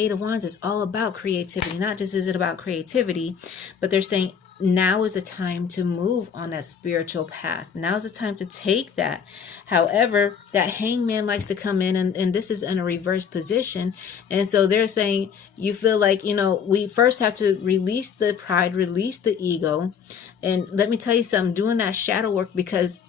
Eight of Wands is all about creativity. Not just is it about creativity, but they're saying now is the time to move on that spiritual path. Now is the time to take that. However, that hangman likes to come in, and this is in a reverse position. And so they're saying you feel like, we first have to release the pride, release the ego. And let me tell you something, doing that shadow work, because,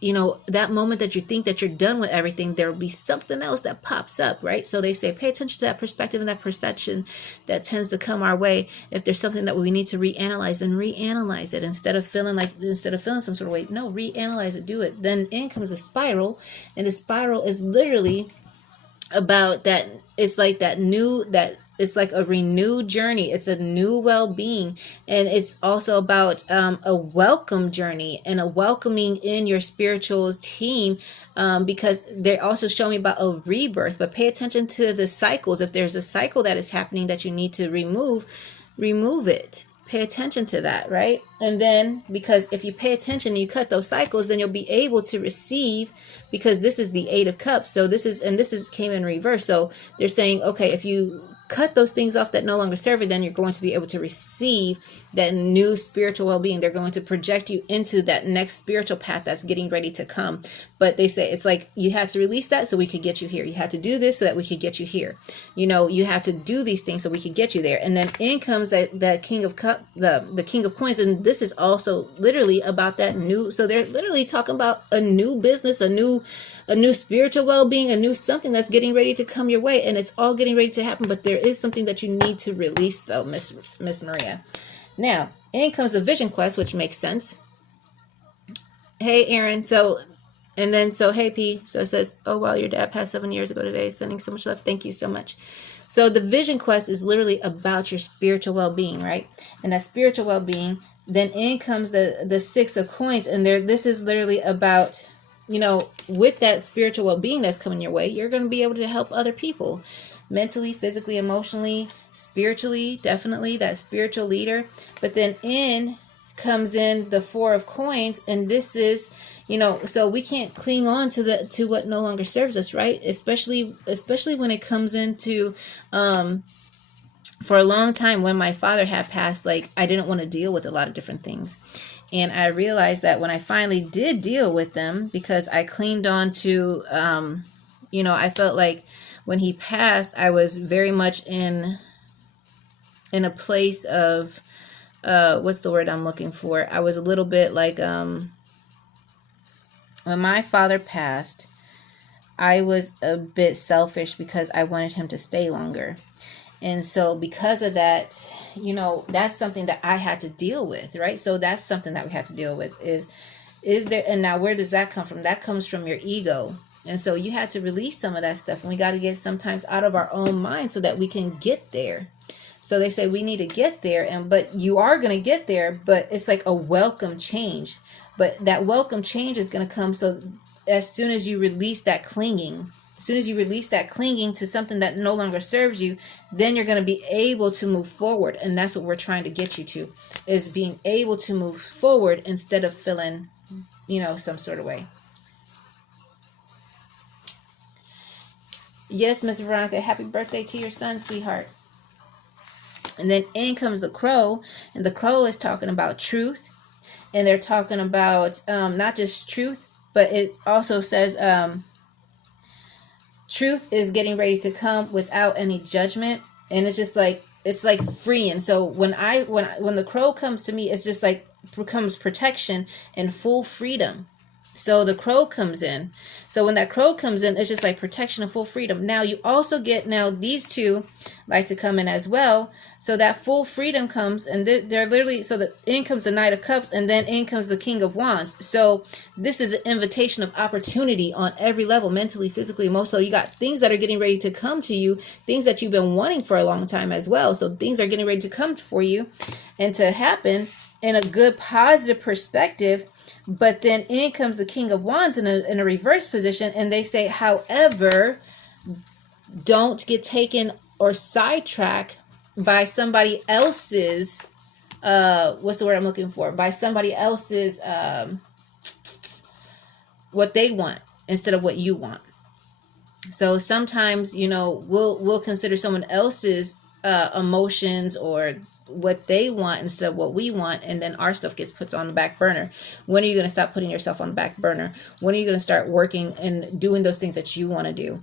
that moment that you think that you're done with everything, there will be something else that pops up, right? So they say, pay attention to that perspective and that perception that tends to come our way. If there's something that we need to reanalyze, then reanalyze it instead of feeling some sort of way. No, reanalyze it, do it. Then in comes a spiral, and the spiral is literally about that. It's like that it's like a renewed journey. It's a new well-being, and it's also about a welcome journey and a welcoming in your spiritual team, because they also show me about a rebirth. But pay attention to the cycles. If there's a cycle that is happening that you need to remove it. Pay attention to that, right? And then, because if you pay attention and you cut those cycles, then you'll be able to receive, because this is the Eight of Cups. So this is came in reverse. So they're saying, okay, if you cut those things off that no longer serve you, then you're going to be able to receive that new spiritual well-being. They're going to project you into that next spiritual path that's getting ready to come. But they say it's like you had to release that so we could get you here. You had to do this so that we could get you here. You know, you have to do these things so we could get you there. And then in comes that King of Cup, the King of Coins. And this is also literally about that new. So they're literally talking about a new business, a new spiritual well-being, a new something that's getting ready to come your way, and it's all getting ready to happen. But there is something that you need to release, though, Miss Maria. Now, in comes a vision quest, which makes sense. Hey, Aaron. Hey, P. So it says, oh, wow, your dad passed 7 years ago today. Sending so much love. Thank you so much. So the vision quest is literally about your spiritual well-being, right? And that spiritual well-being, then in comes the Six of Coins, and this is literally about, you know, with that spiritual well-being that's coming your way, you're going to be able to help other people mentally, physically, emotionally, spiritually, definitely that spiritual leader. But then in comes in the Four of Coins, and this is, you know, so we can't cling on to what no longer serves us, right? Especially when it comes into for a long time when my father had passed, like I didn't want to deal with a lot of different things. And I realized that when I finally did deal with them, because I clinged on to, you know, I felt like when he passed, I was very much in a place of, what's the word I'm looking for? I was a little bit like, when my father passed, I was a bit selfish because I wanted him to stay longer. And so because of that, you know, that's something that I had to deal with, right? So that's something that we had to deal with is there, and now where does that come from? That comes from your ego. And so you had to release some of that stuff, and we got to get sometimes out of our own mind so that we can get there. So they say we need to get there, but you are going to get there, but it's like a welcome change. But that welcome change is going to come so as soon as you release that clinging, to something that no longer serves you, then you're going to be able to move forward. And that's what we're trying to get you to, is being able to move forward instead of feeling, you know, some sort of way. Yes, Miss Veronica, happy birthday to your son, sweetheart. And then in comes the Crow, and the Crow is talking about truth. And they're talking about not just truth, but it also says truth is getting ready to come without any judgment. And it's just like, it's like free. And so when the Crow comes to me, it's just like becomes protection and full freedom. So the Crow comes in. So when that Crow comes in, it's just like protection and full freedom. Now you also get, now these two like to come in as well. So that full freedom comes, and they're literally, so that in comes the Knight of Cups, and then in comes the King of Wands. So this is an invitation of opportunity on every level, mentally, physically, emotionally. So you got things that are getting ready to come to you, things that you've been wanting for a long time as well. So things are getting ready to come for you and to happen in a good, positive perspective. But then in comes the King of Wands in a reverse position, and they say, however, don't get taken or sidetracked by somebody else's, what's the word I'm looking for? By somebody else's, what they want instead of what you want. So sometimes, you know, we'll consider someone else's emotions or what they want instead of what we want, and then our stuff gets put on the back burner. When are you going to stop putting yourself on the back burner? When are you going to start working and doing those things that you want to do?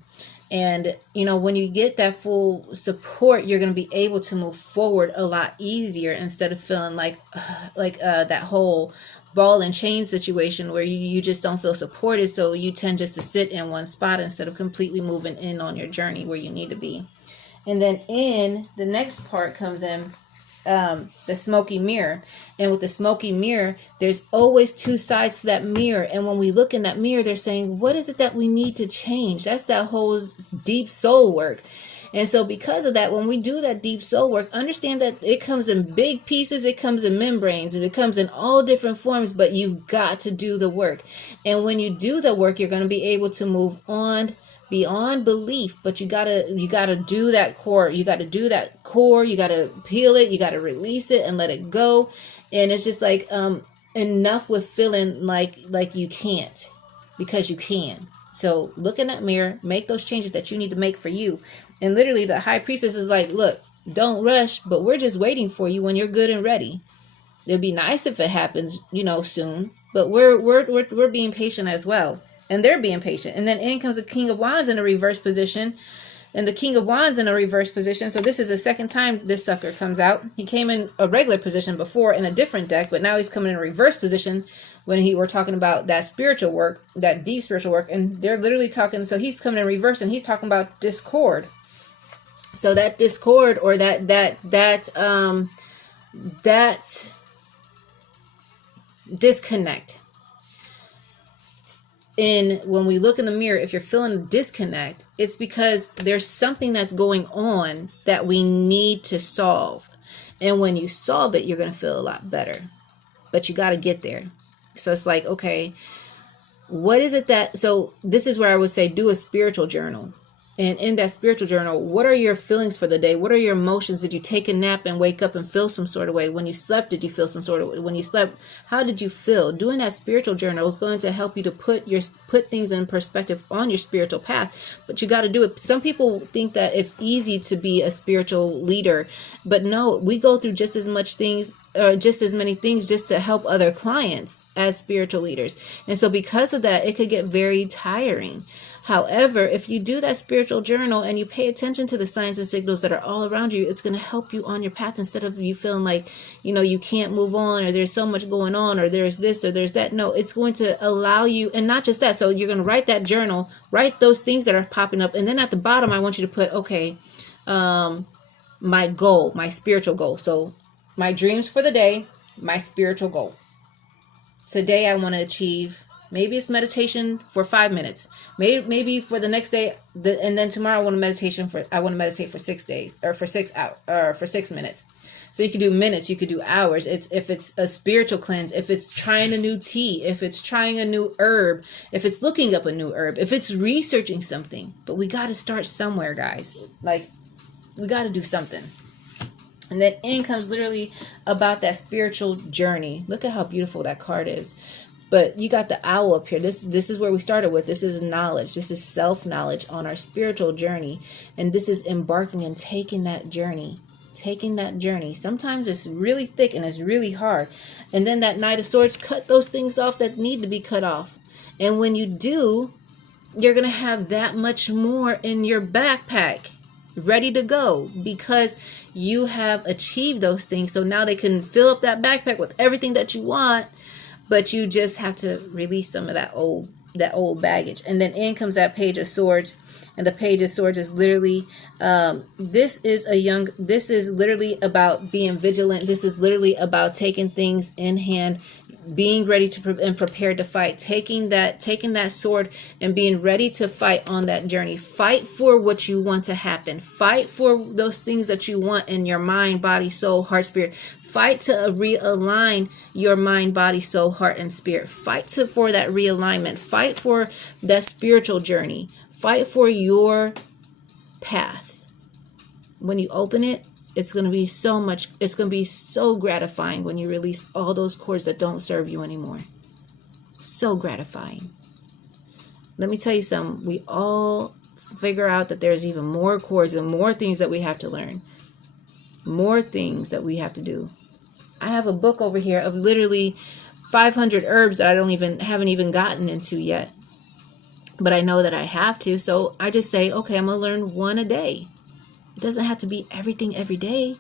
And, you know, when you get that full support, you're going to be able to move forward a lot easier instead of feeling like that whole ball and chain situation where you just don't feel supported. So you tend just to sit in one spot instead of completely moving in on your journey where you need to be. And then in the next part comes in the smoky mirror. And with the smoky mirror, there's always two sides to that mirror. And when we look in that mirror, they're saying, what is it that we need to change? That's that whole deep soul work. And so because of that, when we do that deep soul work, understand that it comes in big pieces, it comes in membranes, and it comes in all different forms, but you've got to do the work. And when you do the work, you're going to be able to move on beyond belief, but you gotta do that core. You gotta do that core. You gotta peel it. You gotta release it and let it go. And it's just like enough with feeling like you can't, because you can. So look in that mirror, make those changes that you need to make for you. And literally the high priestess is like, look, don't rush, but we're just waiting for you when you're good and ready. It'd be nice if it happens, soon, but we're being patient as well. And they're being patient. And then in comes the King of Wands in a reverse position. And the King of Wands in a reverse position. So this is the second time this sucker comes out. He came in a regular position before in a different deck, but now he's coming in a reverse position when we're talking about that spiritual work, that deep spiritual work. And they're literally talking, so he's coming in reverse and he's talking about discord. So that discord, or that disconnect. And when we look in the mirror, if you're feeling a disconnect, it's because there's something that's going on that we need to solve. And when you solve it, you're going to feel a lot better. But you got to get there. So it's like, okay, what is it that... So this is where I would say do a spiritual journal. And in that spiritual journal, what are your feelings for the day? What are your emotions? Did you take a nap and wake up and feel some sort of way? When you slept, did you feel some sort of way? When you slept, how did you feel? Doing that spiritual journal is going to help you to put things in perspective on your spiritual path. But you got to do it. Some people think that it's easy to be a spiritual leader, but no, we go through just as many things just to help other clients as spiritual leaders. And so because of that, it could get very tiring. However, if you do that spiritual journal and you pay attention to the signs and signals that are all around you, it's going to help you on your path instead of you feeling like, you can't move on, or there's so much going on, or there's this or there's that. No, it's going to allow you, and not just that. So you're going to write that journal, write those things that are popping up. And then at the bottom, I want you to put, okay, my goal, my spiritual goal. So my dreams for the day, my spiritual goal. Today, I want to achieve... Maybe it's meditation for 5 minutes. Maybe for the next day, and then tomorrow I want to meditate for 6 days, or for 6 hours, or for 6 minutes. So you could do minutes, you could do hours. If it's a spiritual cleanse, if it's trying a new tea, if it's trying a new herb, if it's looking up a new herb, if it's researching something. But we got to start somewhere, guys. Like, we got to do something. And then in comes literally about that spiritual journey. Look at how beautiful that card is. But you got the owl up here. This is where we started with. This is knowledge. This is self-knowledge on our spiritual journey. And this is embarking and taking that journey. Taking that journey. Sometimes it's really thick and it's really hard. And then that Knight of Swords, cut those things off that need to be cut off. And when you do, you're going to have that much more in your backpack ready to go, because you have achieved those things. So now they can fill up that backpack with everything that you want. But you just have to release some of that old baggage. And then in comes that Page of Swords. And the Page of Swords is literally, this is literally about being vigilant. This is literally about taking things in hand, being ready to and prepared to fight, taking that sword and being ready to fight on that journey. Fight for what you want to happen. Fight for those things that you want in your mind, body, soul, heart, spirit. Fight to realign your mind, body, soul, heart, and spirit. Fight for that realignment. Fight for that spiritual journey. Fight for your path. When you open it, it's going to be so gratifying when you release all those cords that don't serve you anymore. So gratifying. Let me tell you something. We all figure out that there's even more cords and more things that we have to learn. More things that we have to do. I have a book over here of literally 500 herbs that I haven't even gotten into yet. But I know that I have to. So I just say, okay, I'm going to learn one a day. It doesn't have to be everything every day,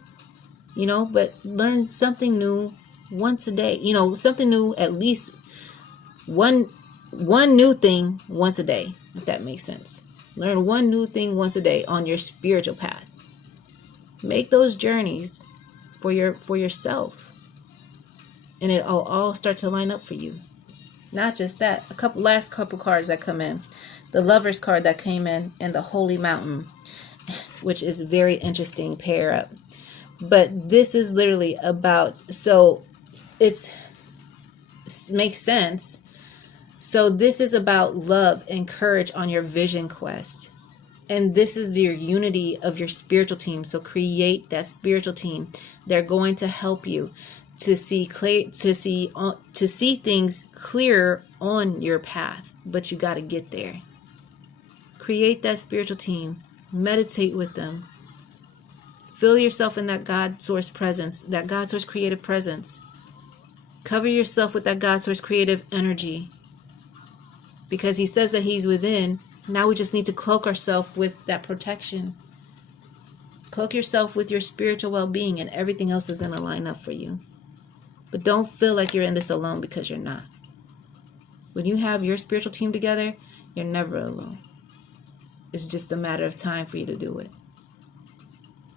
but learn something new once a day. Something new, at least one new thing once a day, if that makes sense. Learn one new thing once a day on your spiritual path. Make those journeys for yourself. And it'll all start to line up for you. Not just that. Last couple cards that come in. The Lover's card that came in, and the Holy Mountain. which is very interesting pair up. But this is literally about, so it makes sense. So this is about love and courage on your vision quest. And this is your unity of your spiritual team. So create that spiritual team. They're going to help you to see clear, to see things clearer on your path. But you got to get there. Create that spiritual team. Meditate with them. Feel yourself in that God source presence, that God source creative presence. Cover yourself with that God source creative energy. Because he says that he's within. Now we just need to cloak ourselves with that protection. Cloak yourself with your spiritual well-being, and everything else is going to line up for you. But don't feel like you're in this alone, because you're not. When you have your spiritual team together, you're never alone. It's just a matter of time for you to do it.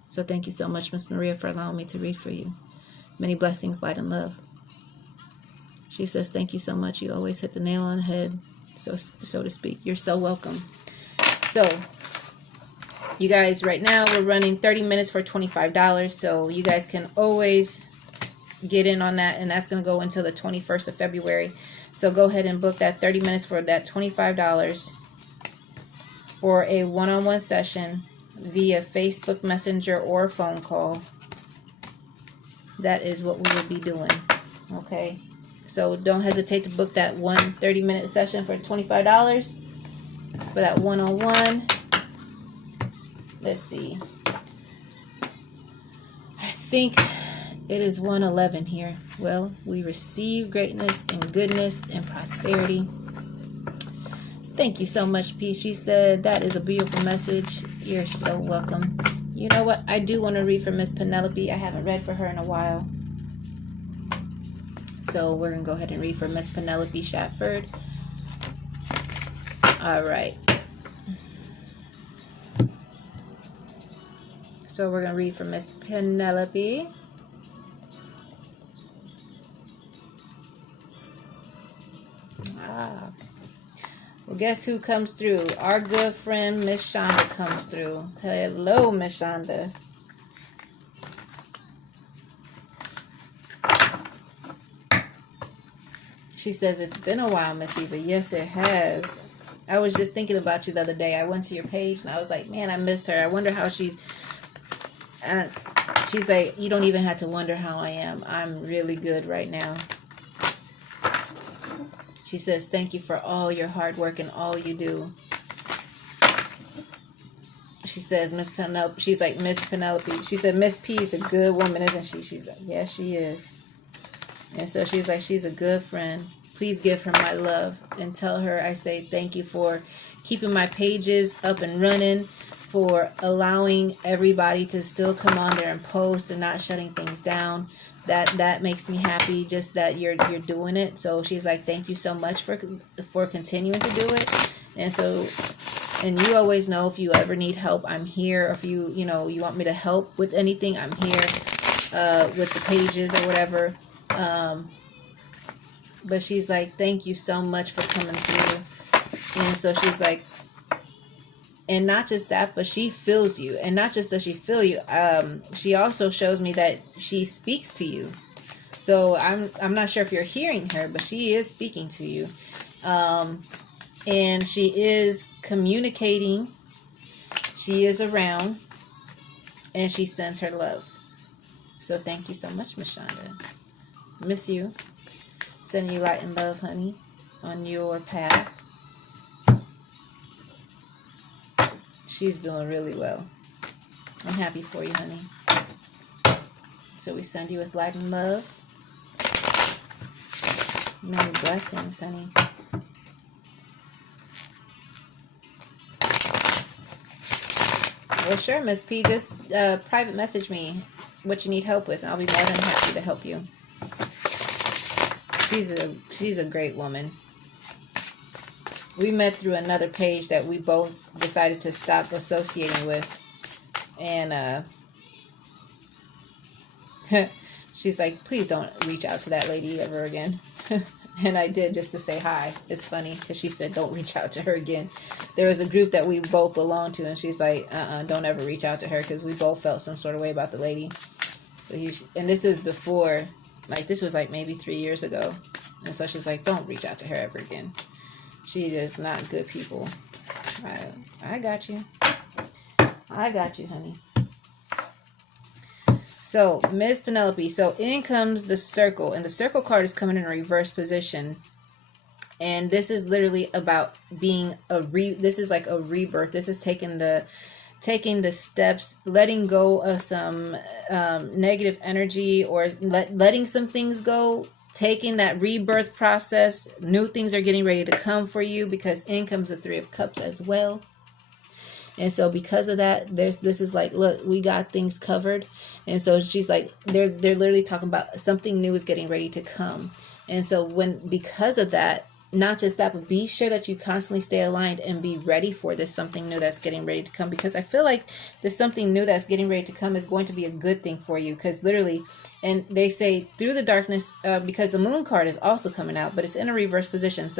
So thank you so much, Miss Maria, for allowing me to read for you. Many blessings, light, and love. She says, thank you so much. You always hit the nail on the head, so to speak. You're so welcome. So, you guys, right now we're running 30 minutes for $25. So you guys can always get in on that. And that's going to go until the 21st of February. So go ahead and book that 30 minutes for that $25 for a one-on-one session via Facebook Messenger or phone call. That is what we will be doing. Okay. So don't hesitate to book that 30-minute session for $25 for that one-on-one. Let's see. I think it is 111 here. Well, we receive greatness and goodness and prosperity. Thank you so much, Peace. She said, that is a beautiful message. You're so welcome. You know what? I do want to read for Miss Penelope. I haven't read for her in a while. So we're going to go ahead and read for Miss Penelope Shatford. All right. So we're going to read for Miss Penelope. Well, guess who comes through? Our good friend Miss Shonda comes through. Hello, Miss Shonda. She says, it's been a while, Miss Eva. Yes, it has. I was just thinking about you the other day. I went to your page and I was like, man, I miss her. I wonder how she's... And she's like, you don't even have to wonder how I am. I'm really good right now. She says, thank you for all your hard work and all you do. She says, Miss Penelope. She's like, Miss Penelope. She said, Miss P is a good woman, isn't she? She's like, yeah, she is. And so she's like, she's a good friend. Please give her my love and tell her I say thank you for keeping my pages up and running, for allowing everybody to still come on there and post and not shutting things down. That makes me happy, just that you're doing it. So she's like, thank you so much for continuing to do it. And so, and you always know, if you ever need help, I'm here. Or if you want me to help with anything, I'm here with the pages or whatever. But she's like, thank you so much for coming through. And so she's like, and not just that, but she feels you. And not just does she feel you, she also shows me that she speaks to you. So I'm not sure if you're hearing her, but she is speaking to you. And she is communicating. She is around. And she sends her love. So thank you so much, Miss Shonda. Miss you. Sending you light and love, honey, on your path. She's doing really well. I'm happy for you, honey. So we send you with light and love. Many blessings, honey. Well, sure, Miss P. Just private message me what you need help with, and I'll be more than happy to help you. She's a great woman. We met through another page that we both decided to stop associating with. And she's like, please don't reach out to that lady ever again. And I did, just to say hi. It's funny because she said don't reach out to her again. There was a group that we both belonged to, and she's like, don't ever reach out to her, because we both felt some sort of way about the lady. So and this was before, like this was like maybe 3 years ago. And so she's like, don't reach out to her ever again. She is not good people. I got you. I got you, honey. So, Miss Penelope. So, in comes the circle. And the circle card is coming in a reverse position. And this is literally about being this is like a rebirth. This is taking the steps, letting go of some negative energy, or letting some things go, taking that rebirth process. New things are getting ready to come for you, because in comes the Three of Cups as well. And so because of that, this is like, look, we got things covered. And so she's like, they're literally talking about something new is getting ready to come. And so because of that, not just that, but be sure that you constantly stay aligned and be ready for this something new that's getting ready to come, because I feel like this something new that's getting ready to come is going to be a good thing for you, because literally, and they say through the darkness, because the moon card is also coming out, but it's in a reverse position.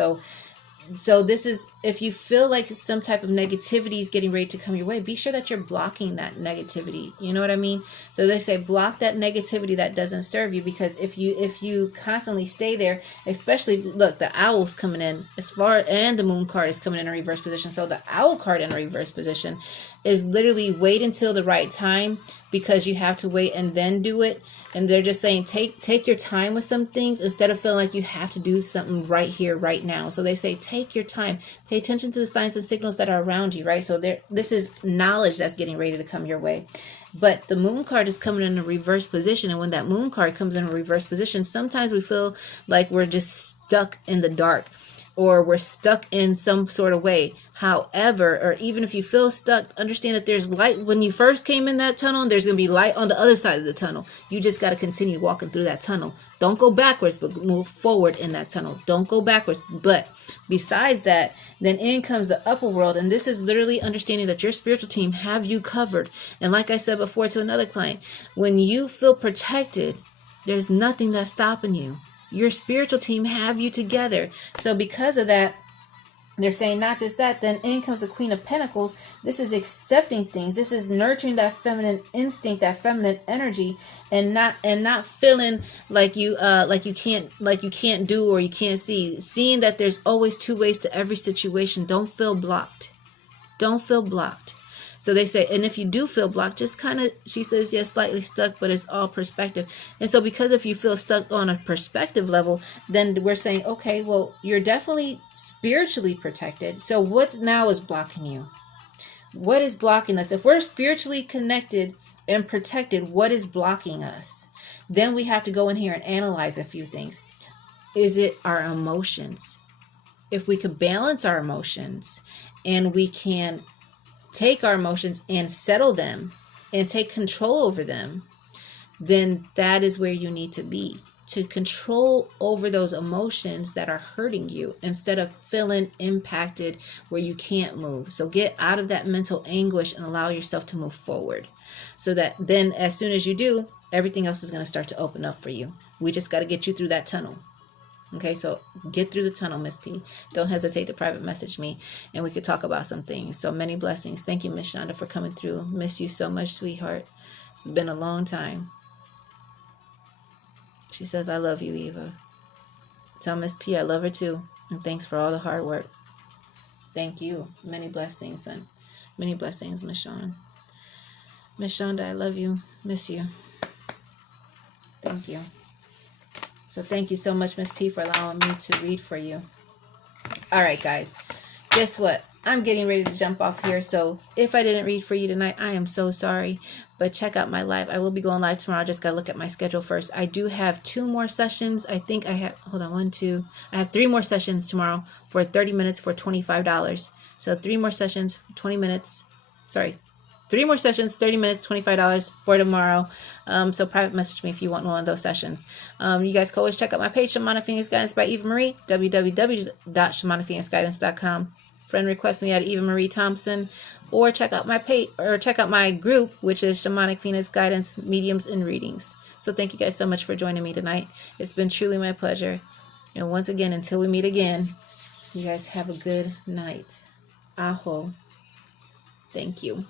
So this is, if you feel like some type of negativity is getting ready to come your way, be sure that you're blocking that negativity. You know what I mean? So they say block that negativity that doesn't serve you, because if you constantly stay there, especially, look, the owl's coming in and the moon card is coming in a reverse position. So the owl card in a reverse position is literally wait until the right time, because you have to wait and then do it. And they're just saying, take your time with some things instead of feeling like you have to do something right here, right now. So they say, take your time, pay attention to the signs and signals that are around you, right? So this is knowledge that's getting ready to come your way. But the moon card is coming in a reverse position. And when that moon card comes in a reverse position, sometimes we feel like we're just stuck in the dark, or we're stuck in some sort of way. However, or even if you feel stuck, understand that there's light. When you first came in that tunnel, there's going to be light on the other side of the tunnel. You just got to continue walking through that tunnel. Don't go backwards, but move forward in that tunnel. Don't go backwards. But besides that, then in comes the upper world. And this is literally understanding that your spiritual team have you covered. And like I said before to another client, when you feel protected, there's nothing that's stopping you. Your spiritual team have you together. So because of that, they're saying not just that, then in comes the Queen of Pentacles. This is accepting things. This is nurturing that feminine instinct, that feminine energy, and not feeling like you can't do, or you can't see. Seeing that there's always two ways to every situation. Don't feel blocked. Don't feel blocked. So they say, and if you do feel blocked, just kind of, she says, yeah, slightly stuck, but it's all perspective. And so because if you feel stuck on a perspective level, then we're saying, okay, well, you're definitely spiritually protected. So what's now is blocking you? What is blocking us? If we're spiritually connected and protected, what is blocking us? Then we have to go in here and analyze a few things. Is it our emotions? If we could balance our emotions, and we can take our emotions and settle them and take control over them, then that is where you need to be, to control over those emotions that are hurting you instead of feeling impacted where you can't move. So get out of that mental anguish and allow yourself to move forward, so that then as soon as you do, everything else is going to start to open up for you. We just got to get you through that tunnel. Okay, so get through the tunnel, Miss P. Don't hesitate to private message me, and we could talk about some things. So many blessings. Thank you, Miss Shonda, for coming through. Miss you so much, sweetheart. It's been a long time. She says, I love you, Eva. Tell Miss P I love her too. And thanks for all the hard work. Thank you. Many blessings, and many blessings, Miss Shawn. Miss Shonda, I love you. Miss you. Thank you. So thank you so much, Miss P, for allowing me to read for you. All right, guys. Guess what? I'm getting ready to jump off here. So if I didn't read for you tonight, I am so sorry. But check out my live. I will be going live tomorrow. I just got to look at my schedule first. I do have 2 more sessions. I think I have, hold on, 1, 2. I have 3 more sessions tomorrow for 30 minutes for $25. So 3 more sessions, 20 minutes. Sorry. 3 more sessions, 30 minutes, $25 for tomorrow. So private message me if you want one of those sessions. You guys can always check out my page, Shaman Phoenix Guidance by EvaMarie, www.shamanphoenixguidance.com. Friend request me at EvaMarie Thompson, or check out my page, or check out my group, which is Shamanic Phoenix Guidance Mediums and Readings. So thank you guys so much for joining me tonight. It's been truly my pleasure. And once again, until we meet again, you guys have a good night. Aho. Thank you.